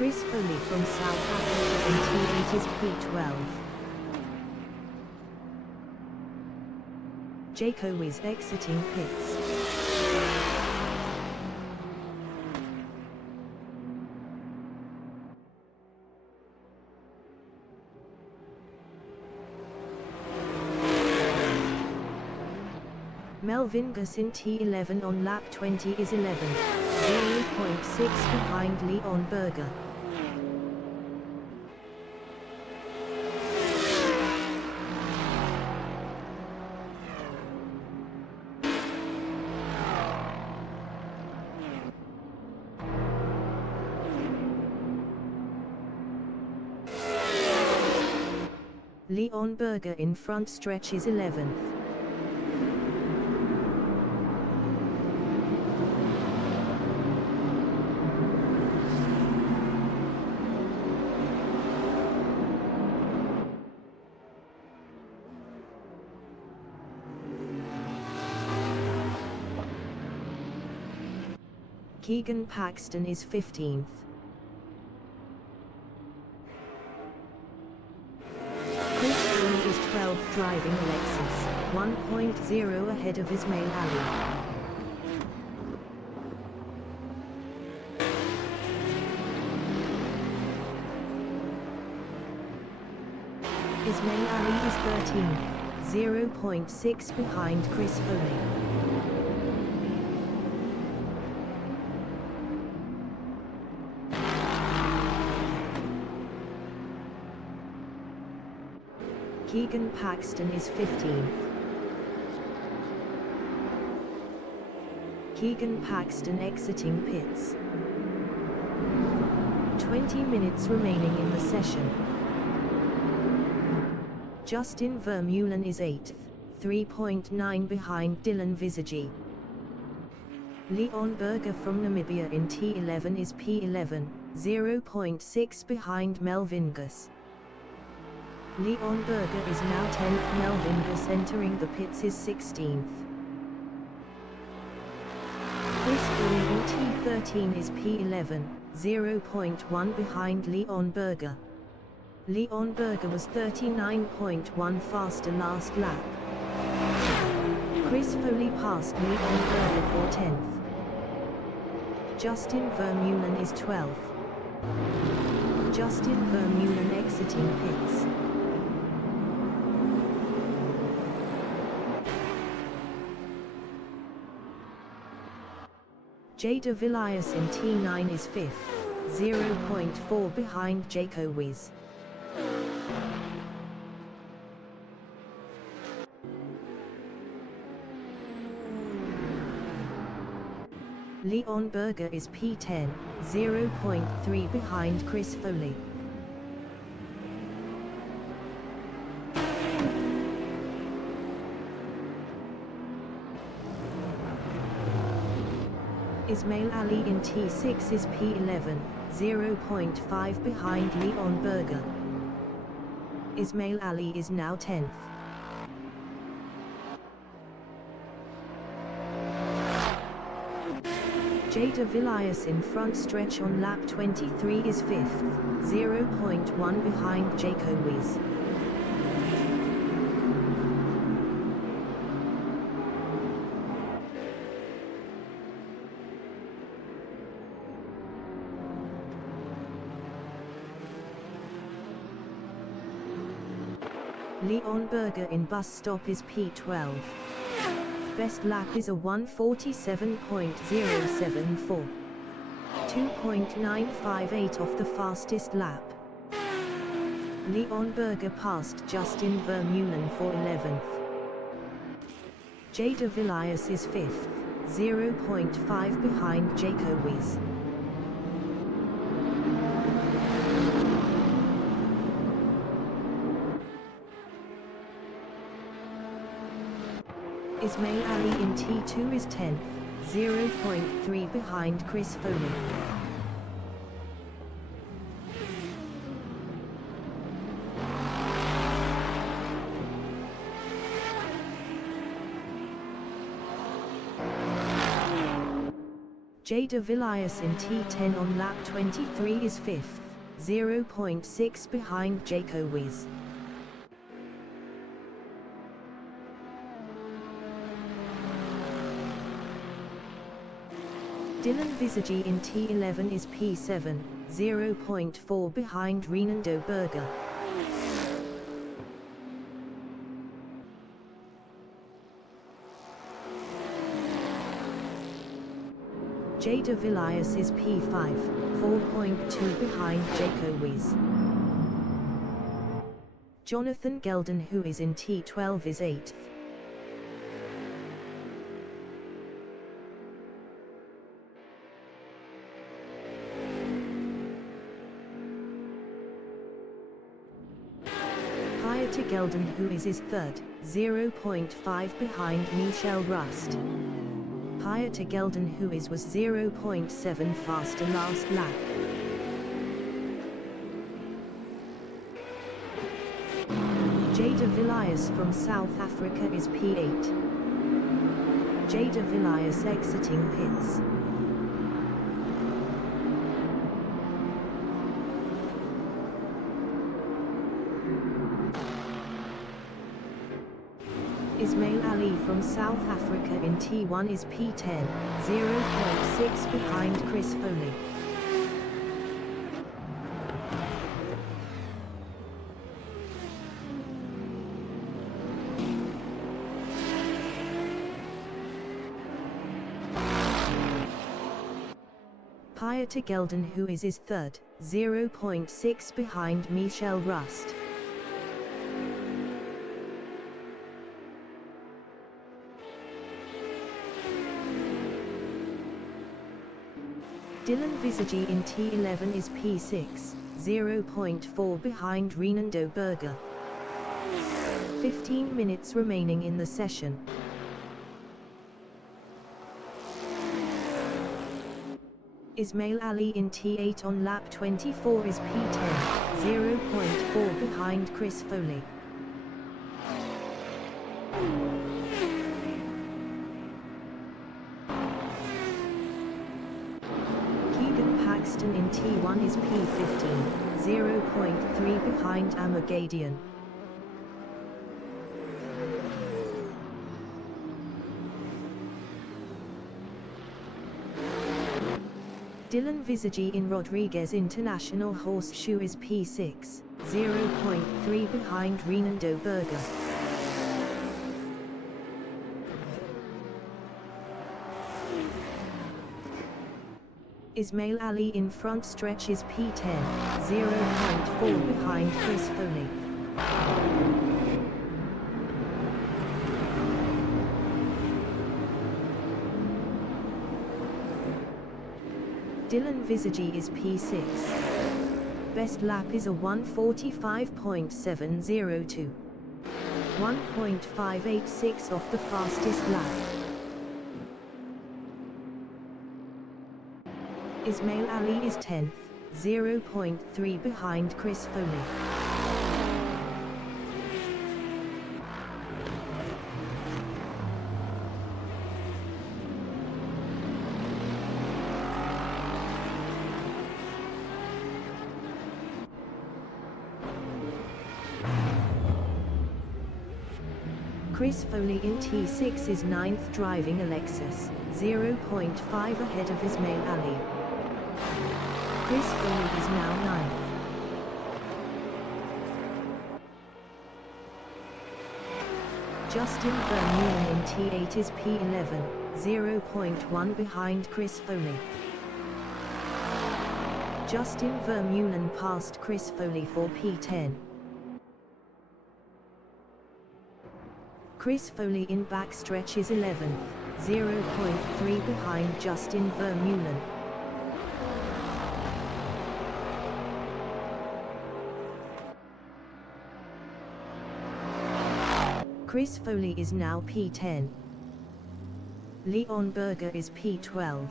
Chris Foley from South Africa in T8 is P12. Jaco Wiz exiting pits. Melvin Gus in T11 on lap 20 is 11, 0.6 behind Leon Berger. Leon Berger in front stretch is 11th. Keegan Paxton is 15th. Chris Foley is 12th driving a Lexus, 1.0 ahead of Ismail Ali. Ismail Ali is 13th, 0.6 behind Chris Foley. Keegan Paxton is 15th. Keegan Paxton exiting pits. 20 minutes remaining in the session. Justin Vermeulen is 8th, 3.9 behind Dylan Visagi. Leon Berger from Namibia in T11 is P11, 0.6 behind Melvin Gus. Leon Berger is now 10th. Melvin Gus entering the pits is 16th. Chris Foley in T13 is P11, 0.1 behind Leon Berger. Leon Berger was 39.1 faster last lap. Chris Foley passed Leon Berger for 10th. Justin Vermeulen is 12th. Justin Vermeulen exiting pits. Jada Villiers in T9 is 5th, 0.4 behind Jaco Wiz. Leon Berger is P10, 0.3 behind Chris Foley. Ismail Ali in T6 is P11, 0.5 behind Leon Berger. Ismail Ali is now 10th. Jada Villiers in front stretch on lap 23 is 5th, 0.1 behind Jaco Wiz. Leon Berger in bus stop is P12. Best lap is a 1:47.074. 2.958 off the fastest lap. Leon Berger passed Justin Vermeulen for 11th. Jada Villiers is 5th, 0.5 behind Jaco Wiz. Ismail Ali in T2 is 10th, 0.3 behind Chris Foley. Jada Villiers in T10 on lap 23 is 5th, 0.6 behind Jaco Wiz. Dylan Visagi in T11 is P7, 0.4 behind Renando Berger. Jada Villiers is P5, 4.2 behind Jaco Wiz. Jonathan Gelden, who is in T12, is 8th. To Gelden, who is 3rd, 0.5 behind Michel Rust. Higher to Gelden, who was 0.7 faster last lap. Jada Villiers from South Africa is P8. Jada Villiers exiting pits. Ismail Ali from South Africa in T1 is P10, 0.6 behind Chris Foley. Higher to Gelden, who is 3rd, 0.6 behind Michel Rust. Dylan Visagi in T11 is P6, 0.4 behind Renando Berger. 15 minutes remaining in the session. Ismail Ali in T8 on lap 24 is P10, 0.4 behind Chris Foley. In T1 is P15, 0.3 behind Amagadian. Dylan Visagi in Rodriguez International Horseshoe is P6, 0.3 behind Renando Berger. Ismail Ali in front stretch is P10, 0.4 behind Chris Foley. Dylan Visagi is P6. Best lap is a 1:45.702. 1.586 off the fastest lap. Ismail Ali is 10th, 0.3 behind Chris Foley. Chris Foley in T6 is 9th driving a Lexus, 0.5 ahead of Ismail Ali. Chris Foley is now 9th. Justin Vermeulen in T8 is P11, 0.1 behind Chris Foley. Justin Vermeulen passed Chris Foley for P10. Chris Foley in backstretch is 11th, 0.3 behind Justin Vermeulen. Chris Foley is now P10. Leon Berger is P12.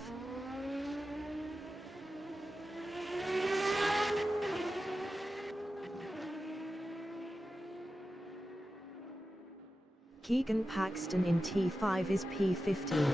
Keegan Paxton in T5 is P15.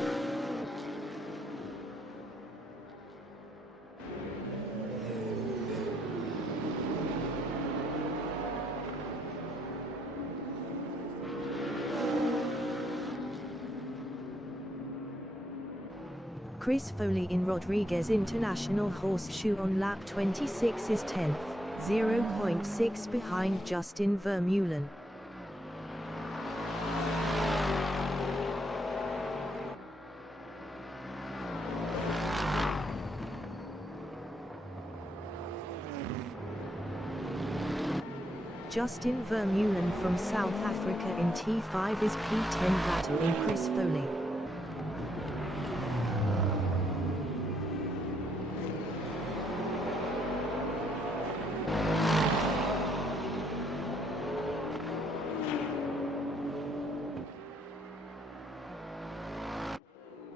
Chris Foley in Rodriguez International Horseshoe on lap 26 is 10th, 0.6 behind Justin Vermeulen. Justin Vermeulen from South Africa in T5 is P10 battling Chris Foley.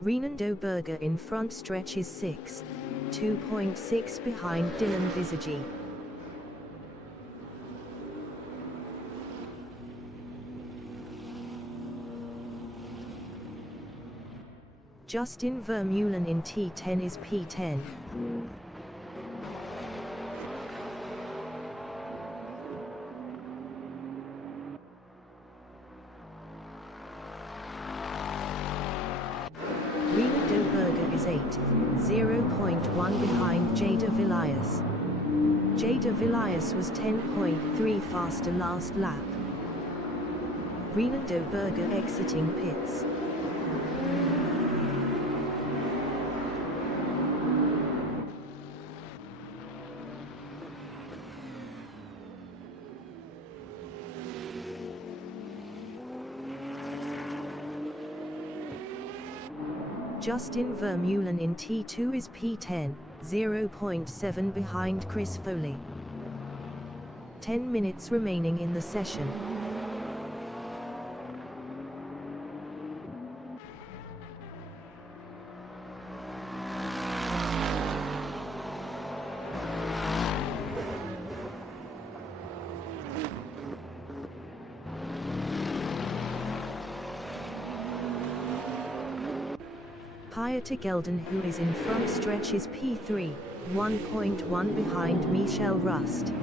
Renando Berger in front stretch is 6th, 2.6 behind Dylan Visagi. Justin Vermeulen in T10 is P10. Renando Berger is 8th, 0.1 behind Jada Villiers. Jada Villiers was 10.3 faster last lap. Renando Berger exiting pits. Justin Vermeulen in T2 is P10, 0.7 behind Chris Foley. 10 minutes remaining in the session. Pieter Gelden, who is in front stretch, is P3, 1.1 behind Michel Rust.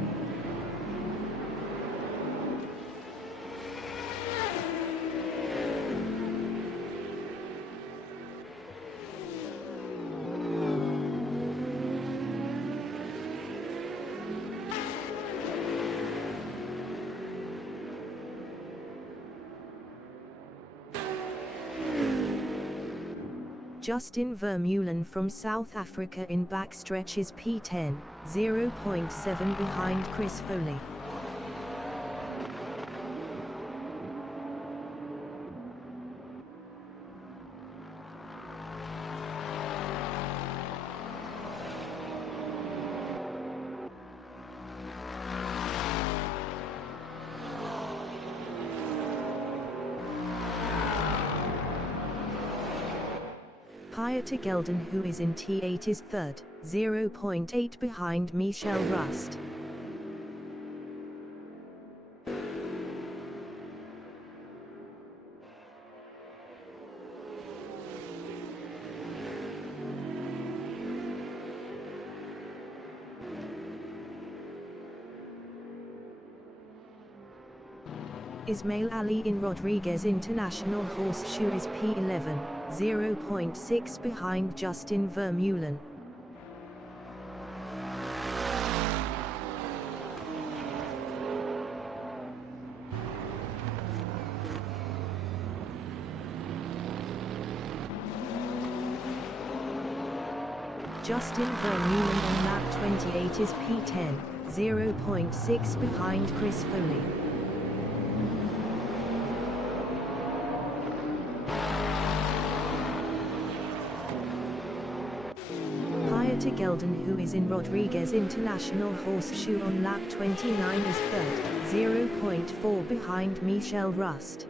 Justin Vermeulen from South Africa in backstretch is P10, 0.7 behind Chris Foley. Pieter Gelden, who is in T8, is third, 0.8 behind Michel Rust. Ismail Ali in Rodriguez International Horseshoe is P11, 0.6 behind Justin Vermeulen. Justin Vermeulen on lap 28 is P10, 0.6 behind Chris Foley. Pieter Gelden, who is in Rodriguez International Horseshoe on lap 29, is third, 0.4 behind Michel Rust.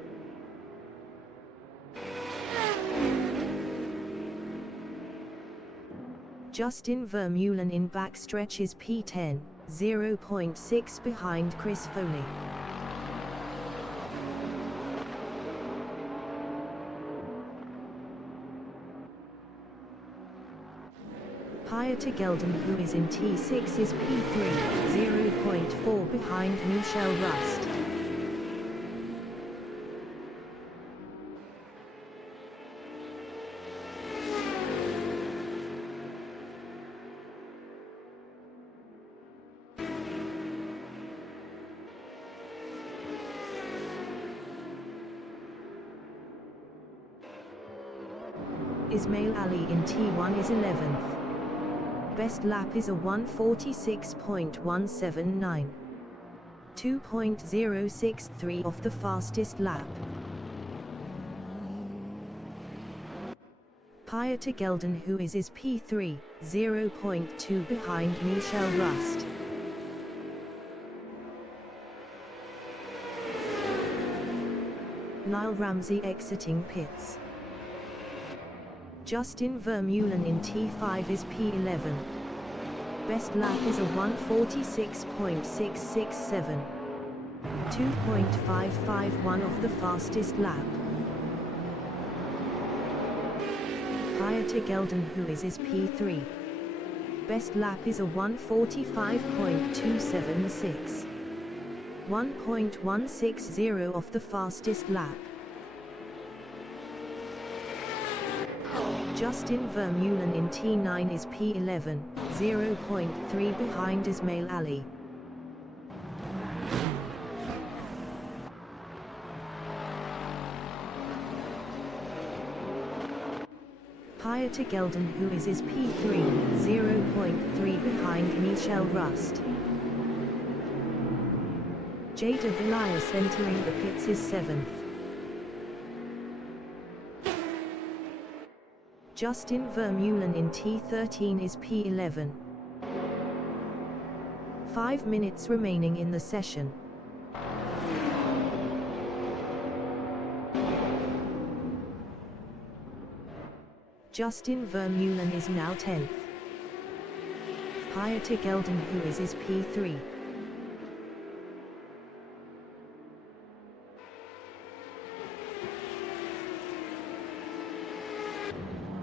Justin Vermeulen in backstretch is P10, 0.6 behind Chris Foley. Pieter Gelden, who is in T6, is P3, 0.4 behind Michel Rust. Ismail Ali in T1 is 11th. Best lap is a 1:46.179. 2.063 off the fastest lap. Pieter Gelden, who is P3, 0.2 behind Michel Rust. Lyle Ramsey exiting pits. Justin Vermeulen in T5 is P11. Best lap is a 1:46.667. 2.551 off the fastest lap. Pieter Gelden, who is P3. Best lap is a 1:45.276. 1.160 off the fastest lap. Justin Vermeulen in T9 is P11, 0.3 behind Ismail Ali. Pieter Gelden, who is P3, 0.3 behind Michel Rust. Jada Vilias entering the pits is 7th. Justin Vermeulen in T13 is P11. 5 minutes remaining in the session. Justin Vermeulen is now 10th. Pieter Gelden, who is P3.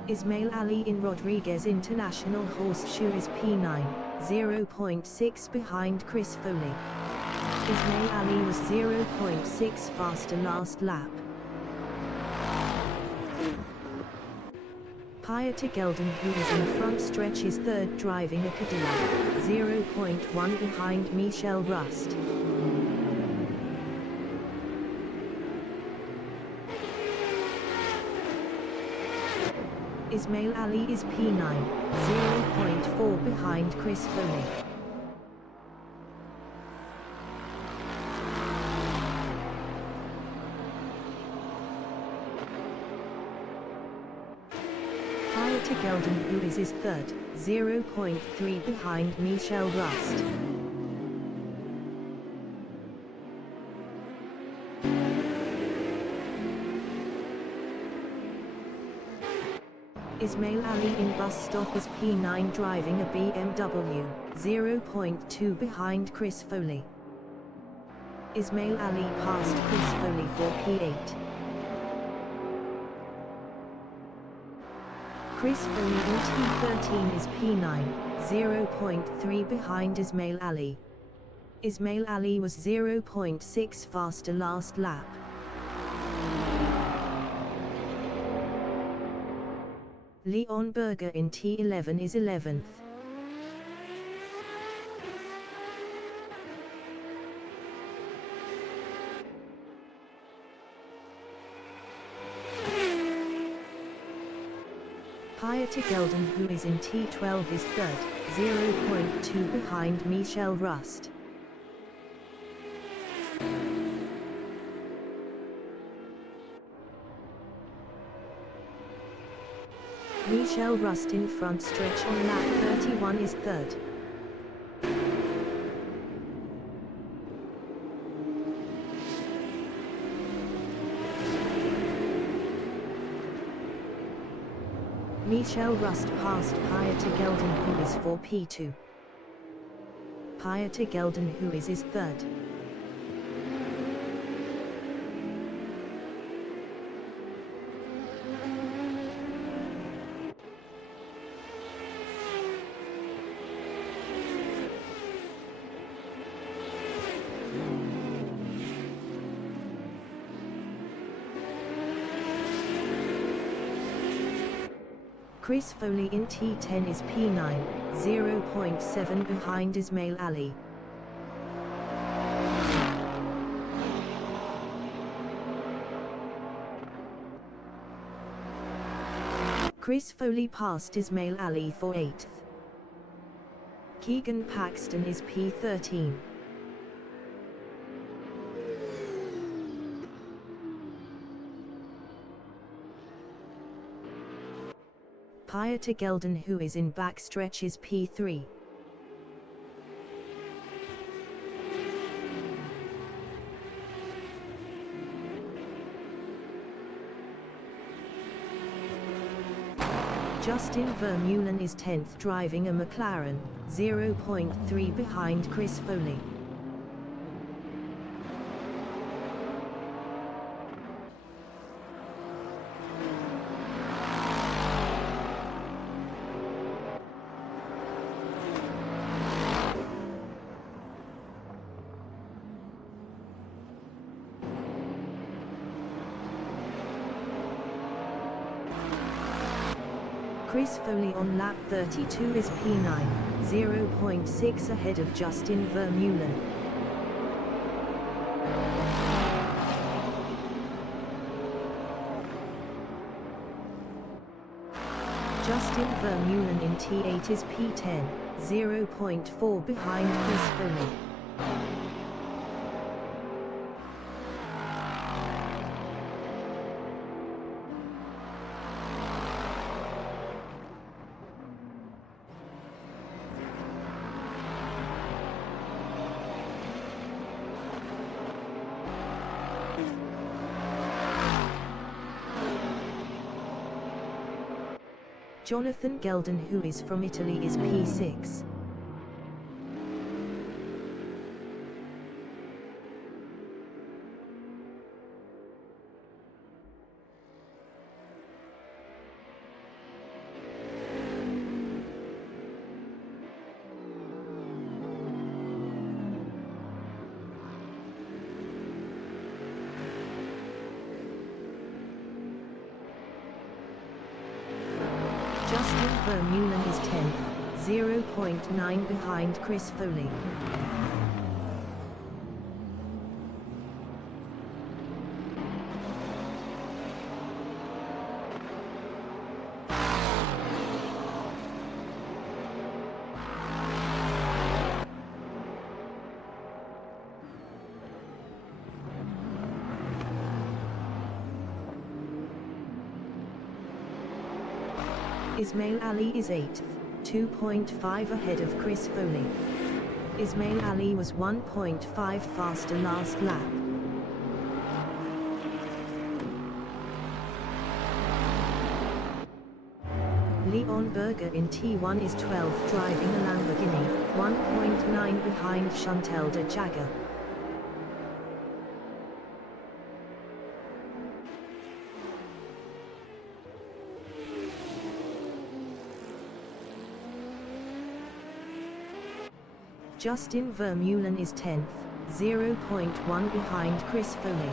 Ismail Ali in Rodriguez International Horseshoe is P9, 0.6 behind Chris Foley. Ismail Ali was 0.6 faster last lap. Pieter Gelden, who is in front stretch, is third driving a Cadillac, 0.1 behind Michel Rust. Ismail Ali is P9, 0.4 behind Chris Foley. To Geldon, who is his third, 0.3 behind Michel Rust. Ismail Ali in bus stop is P9 driving a BMW, 0.2 behind Chris Foley. Ismail Ali passed Chris Foley for P8. Chris Foley in T13 is P9, 0.3 behind Ismail Ali. Ismail Ali was 0.6 faster last lap. Leon Berger in T11 is 11th. To Geldon, who is in T12 is third, 0.2 behind Michel Rust. Michel Rust in front stretch on lap 31 is third. Michel Rust passed to Geldon, who is for P2. To Geldon, who is his third. Chris Foley in T10 is P9, 0.7 behind Ismail Ali. Chris Foley passed Ismail Ali for 8th. Keegan Paxton is P13. To Geldon, who is in backstretch is P3. Justin Vermeulen is 10th driving a McLaren, 0.3 behind Chris Foley. Chris Foley on lap 32 is P9, 0.6 ahead of Justin Vermeulen. Justin Vermeulen in T8 is P10, 0.4 behind Chris Foley. Jonathan Geldon, who is from Italy, is P6. Justin Vermeulen is 10th, 0.9 behind Chris Foley. Ismail Ali is 8th, 2.5 ahead of Chris Foley. Ismail Ali was 1.5 faster last lap. Leon Berger in T1 is 12th driving a Lamborghini, 1.9 behind Chantal de Jager. Justin Vermeulen is 10th, 0.1 behind Chris Foley.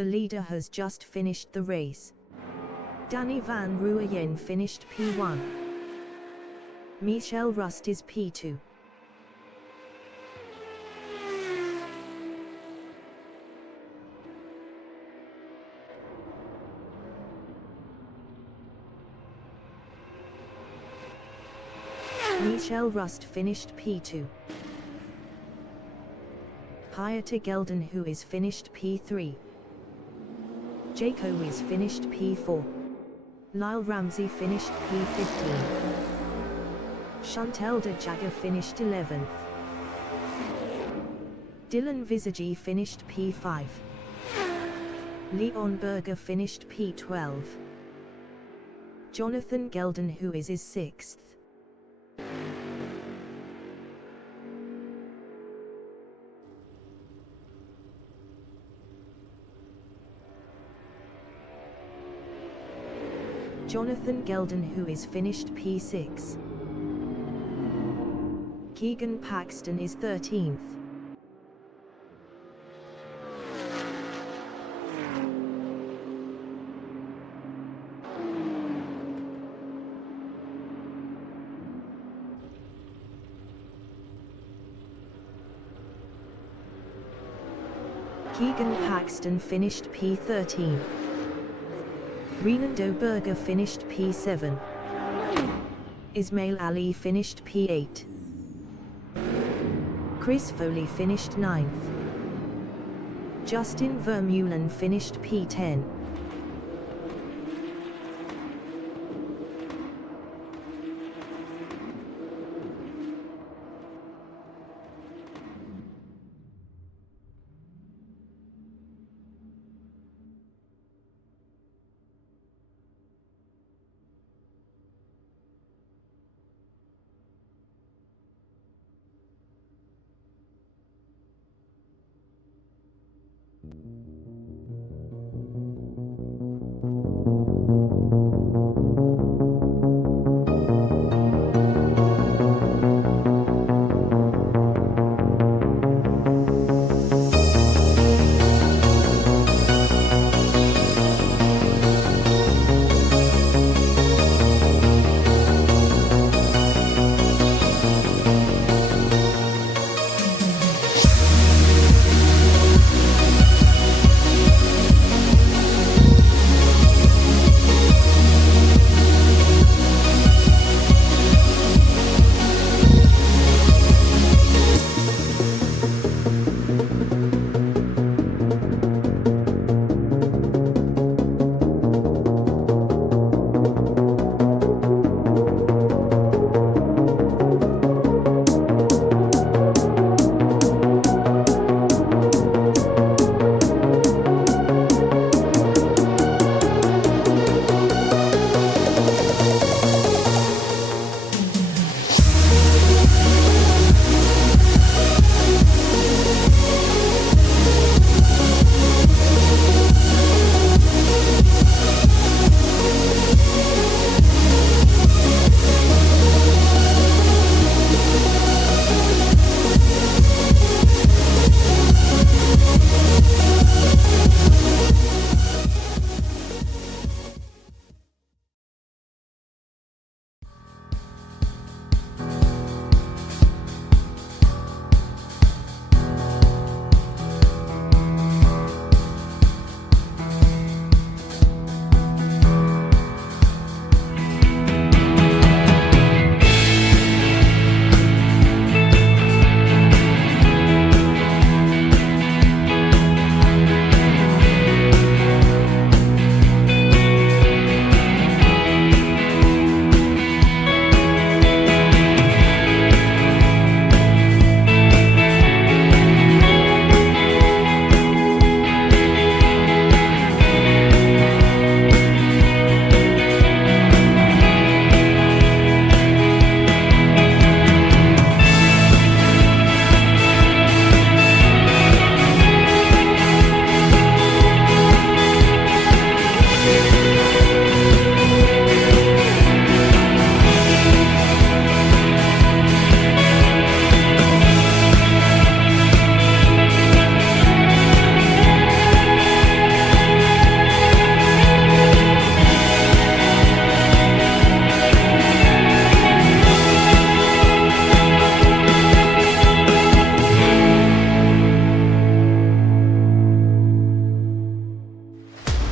The leader has just finished the race. Danny van Rooyen finished P1. Michel Rust is P2. Michel Rust finished P2. Pieter Gelden who is finished P3. Jaco is finished P4. Lyle Ramsey finished P15. Chantal de Jager finished 11th. Dylan Visagi finished P5. Leon Berger finished P12. Jonathan Gelden who is 6th. Jonathan Gelden who is finished P6. Keegan Paxton is 13th. Keegan Paxton finished P13. Renando Berger finished P7. Ismail Ali finished P8. Chris Foley finished 9th. Justin Vermeulen finished P10.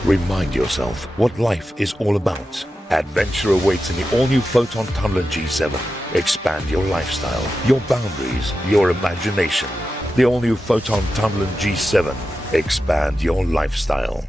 Remind yourself what life is all about. Adventure awaits in the all-new Foton Tunnel G7. Expand your lifestyle, your boundaries, your imagination. The all-new Foton Tunnel G7. Expand your lifestyle.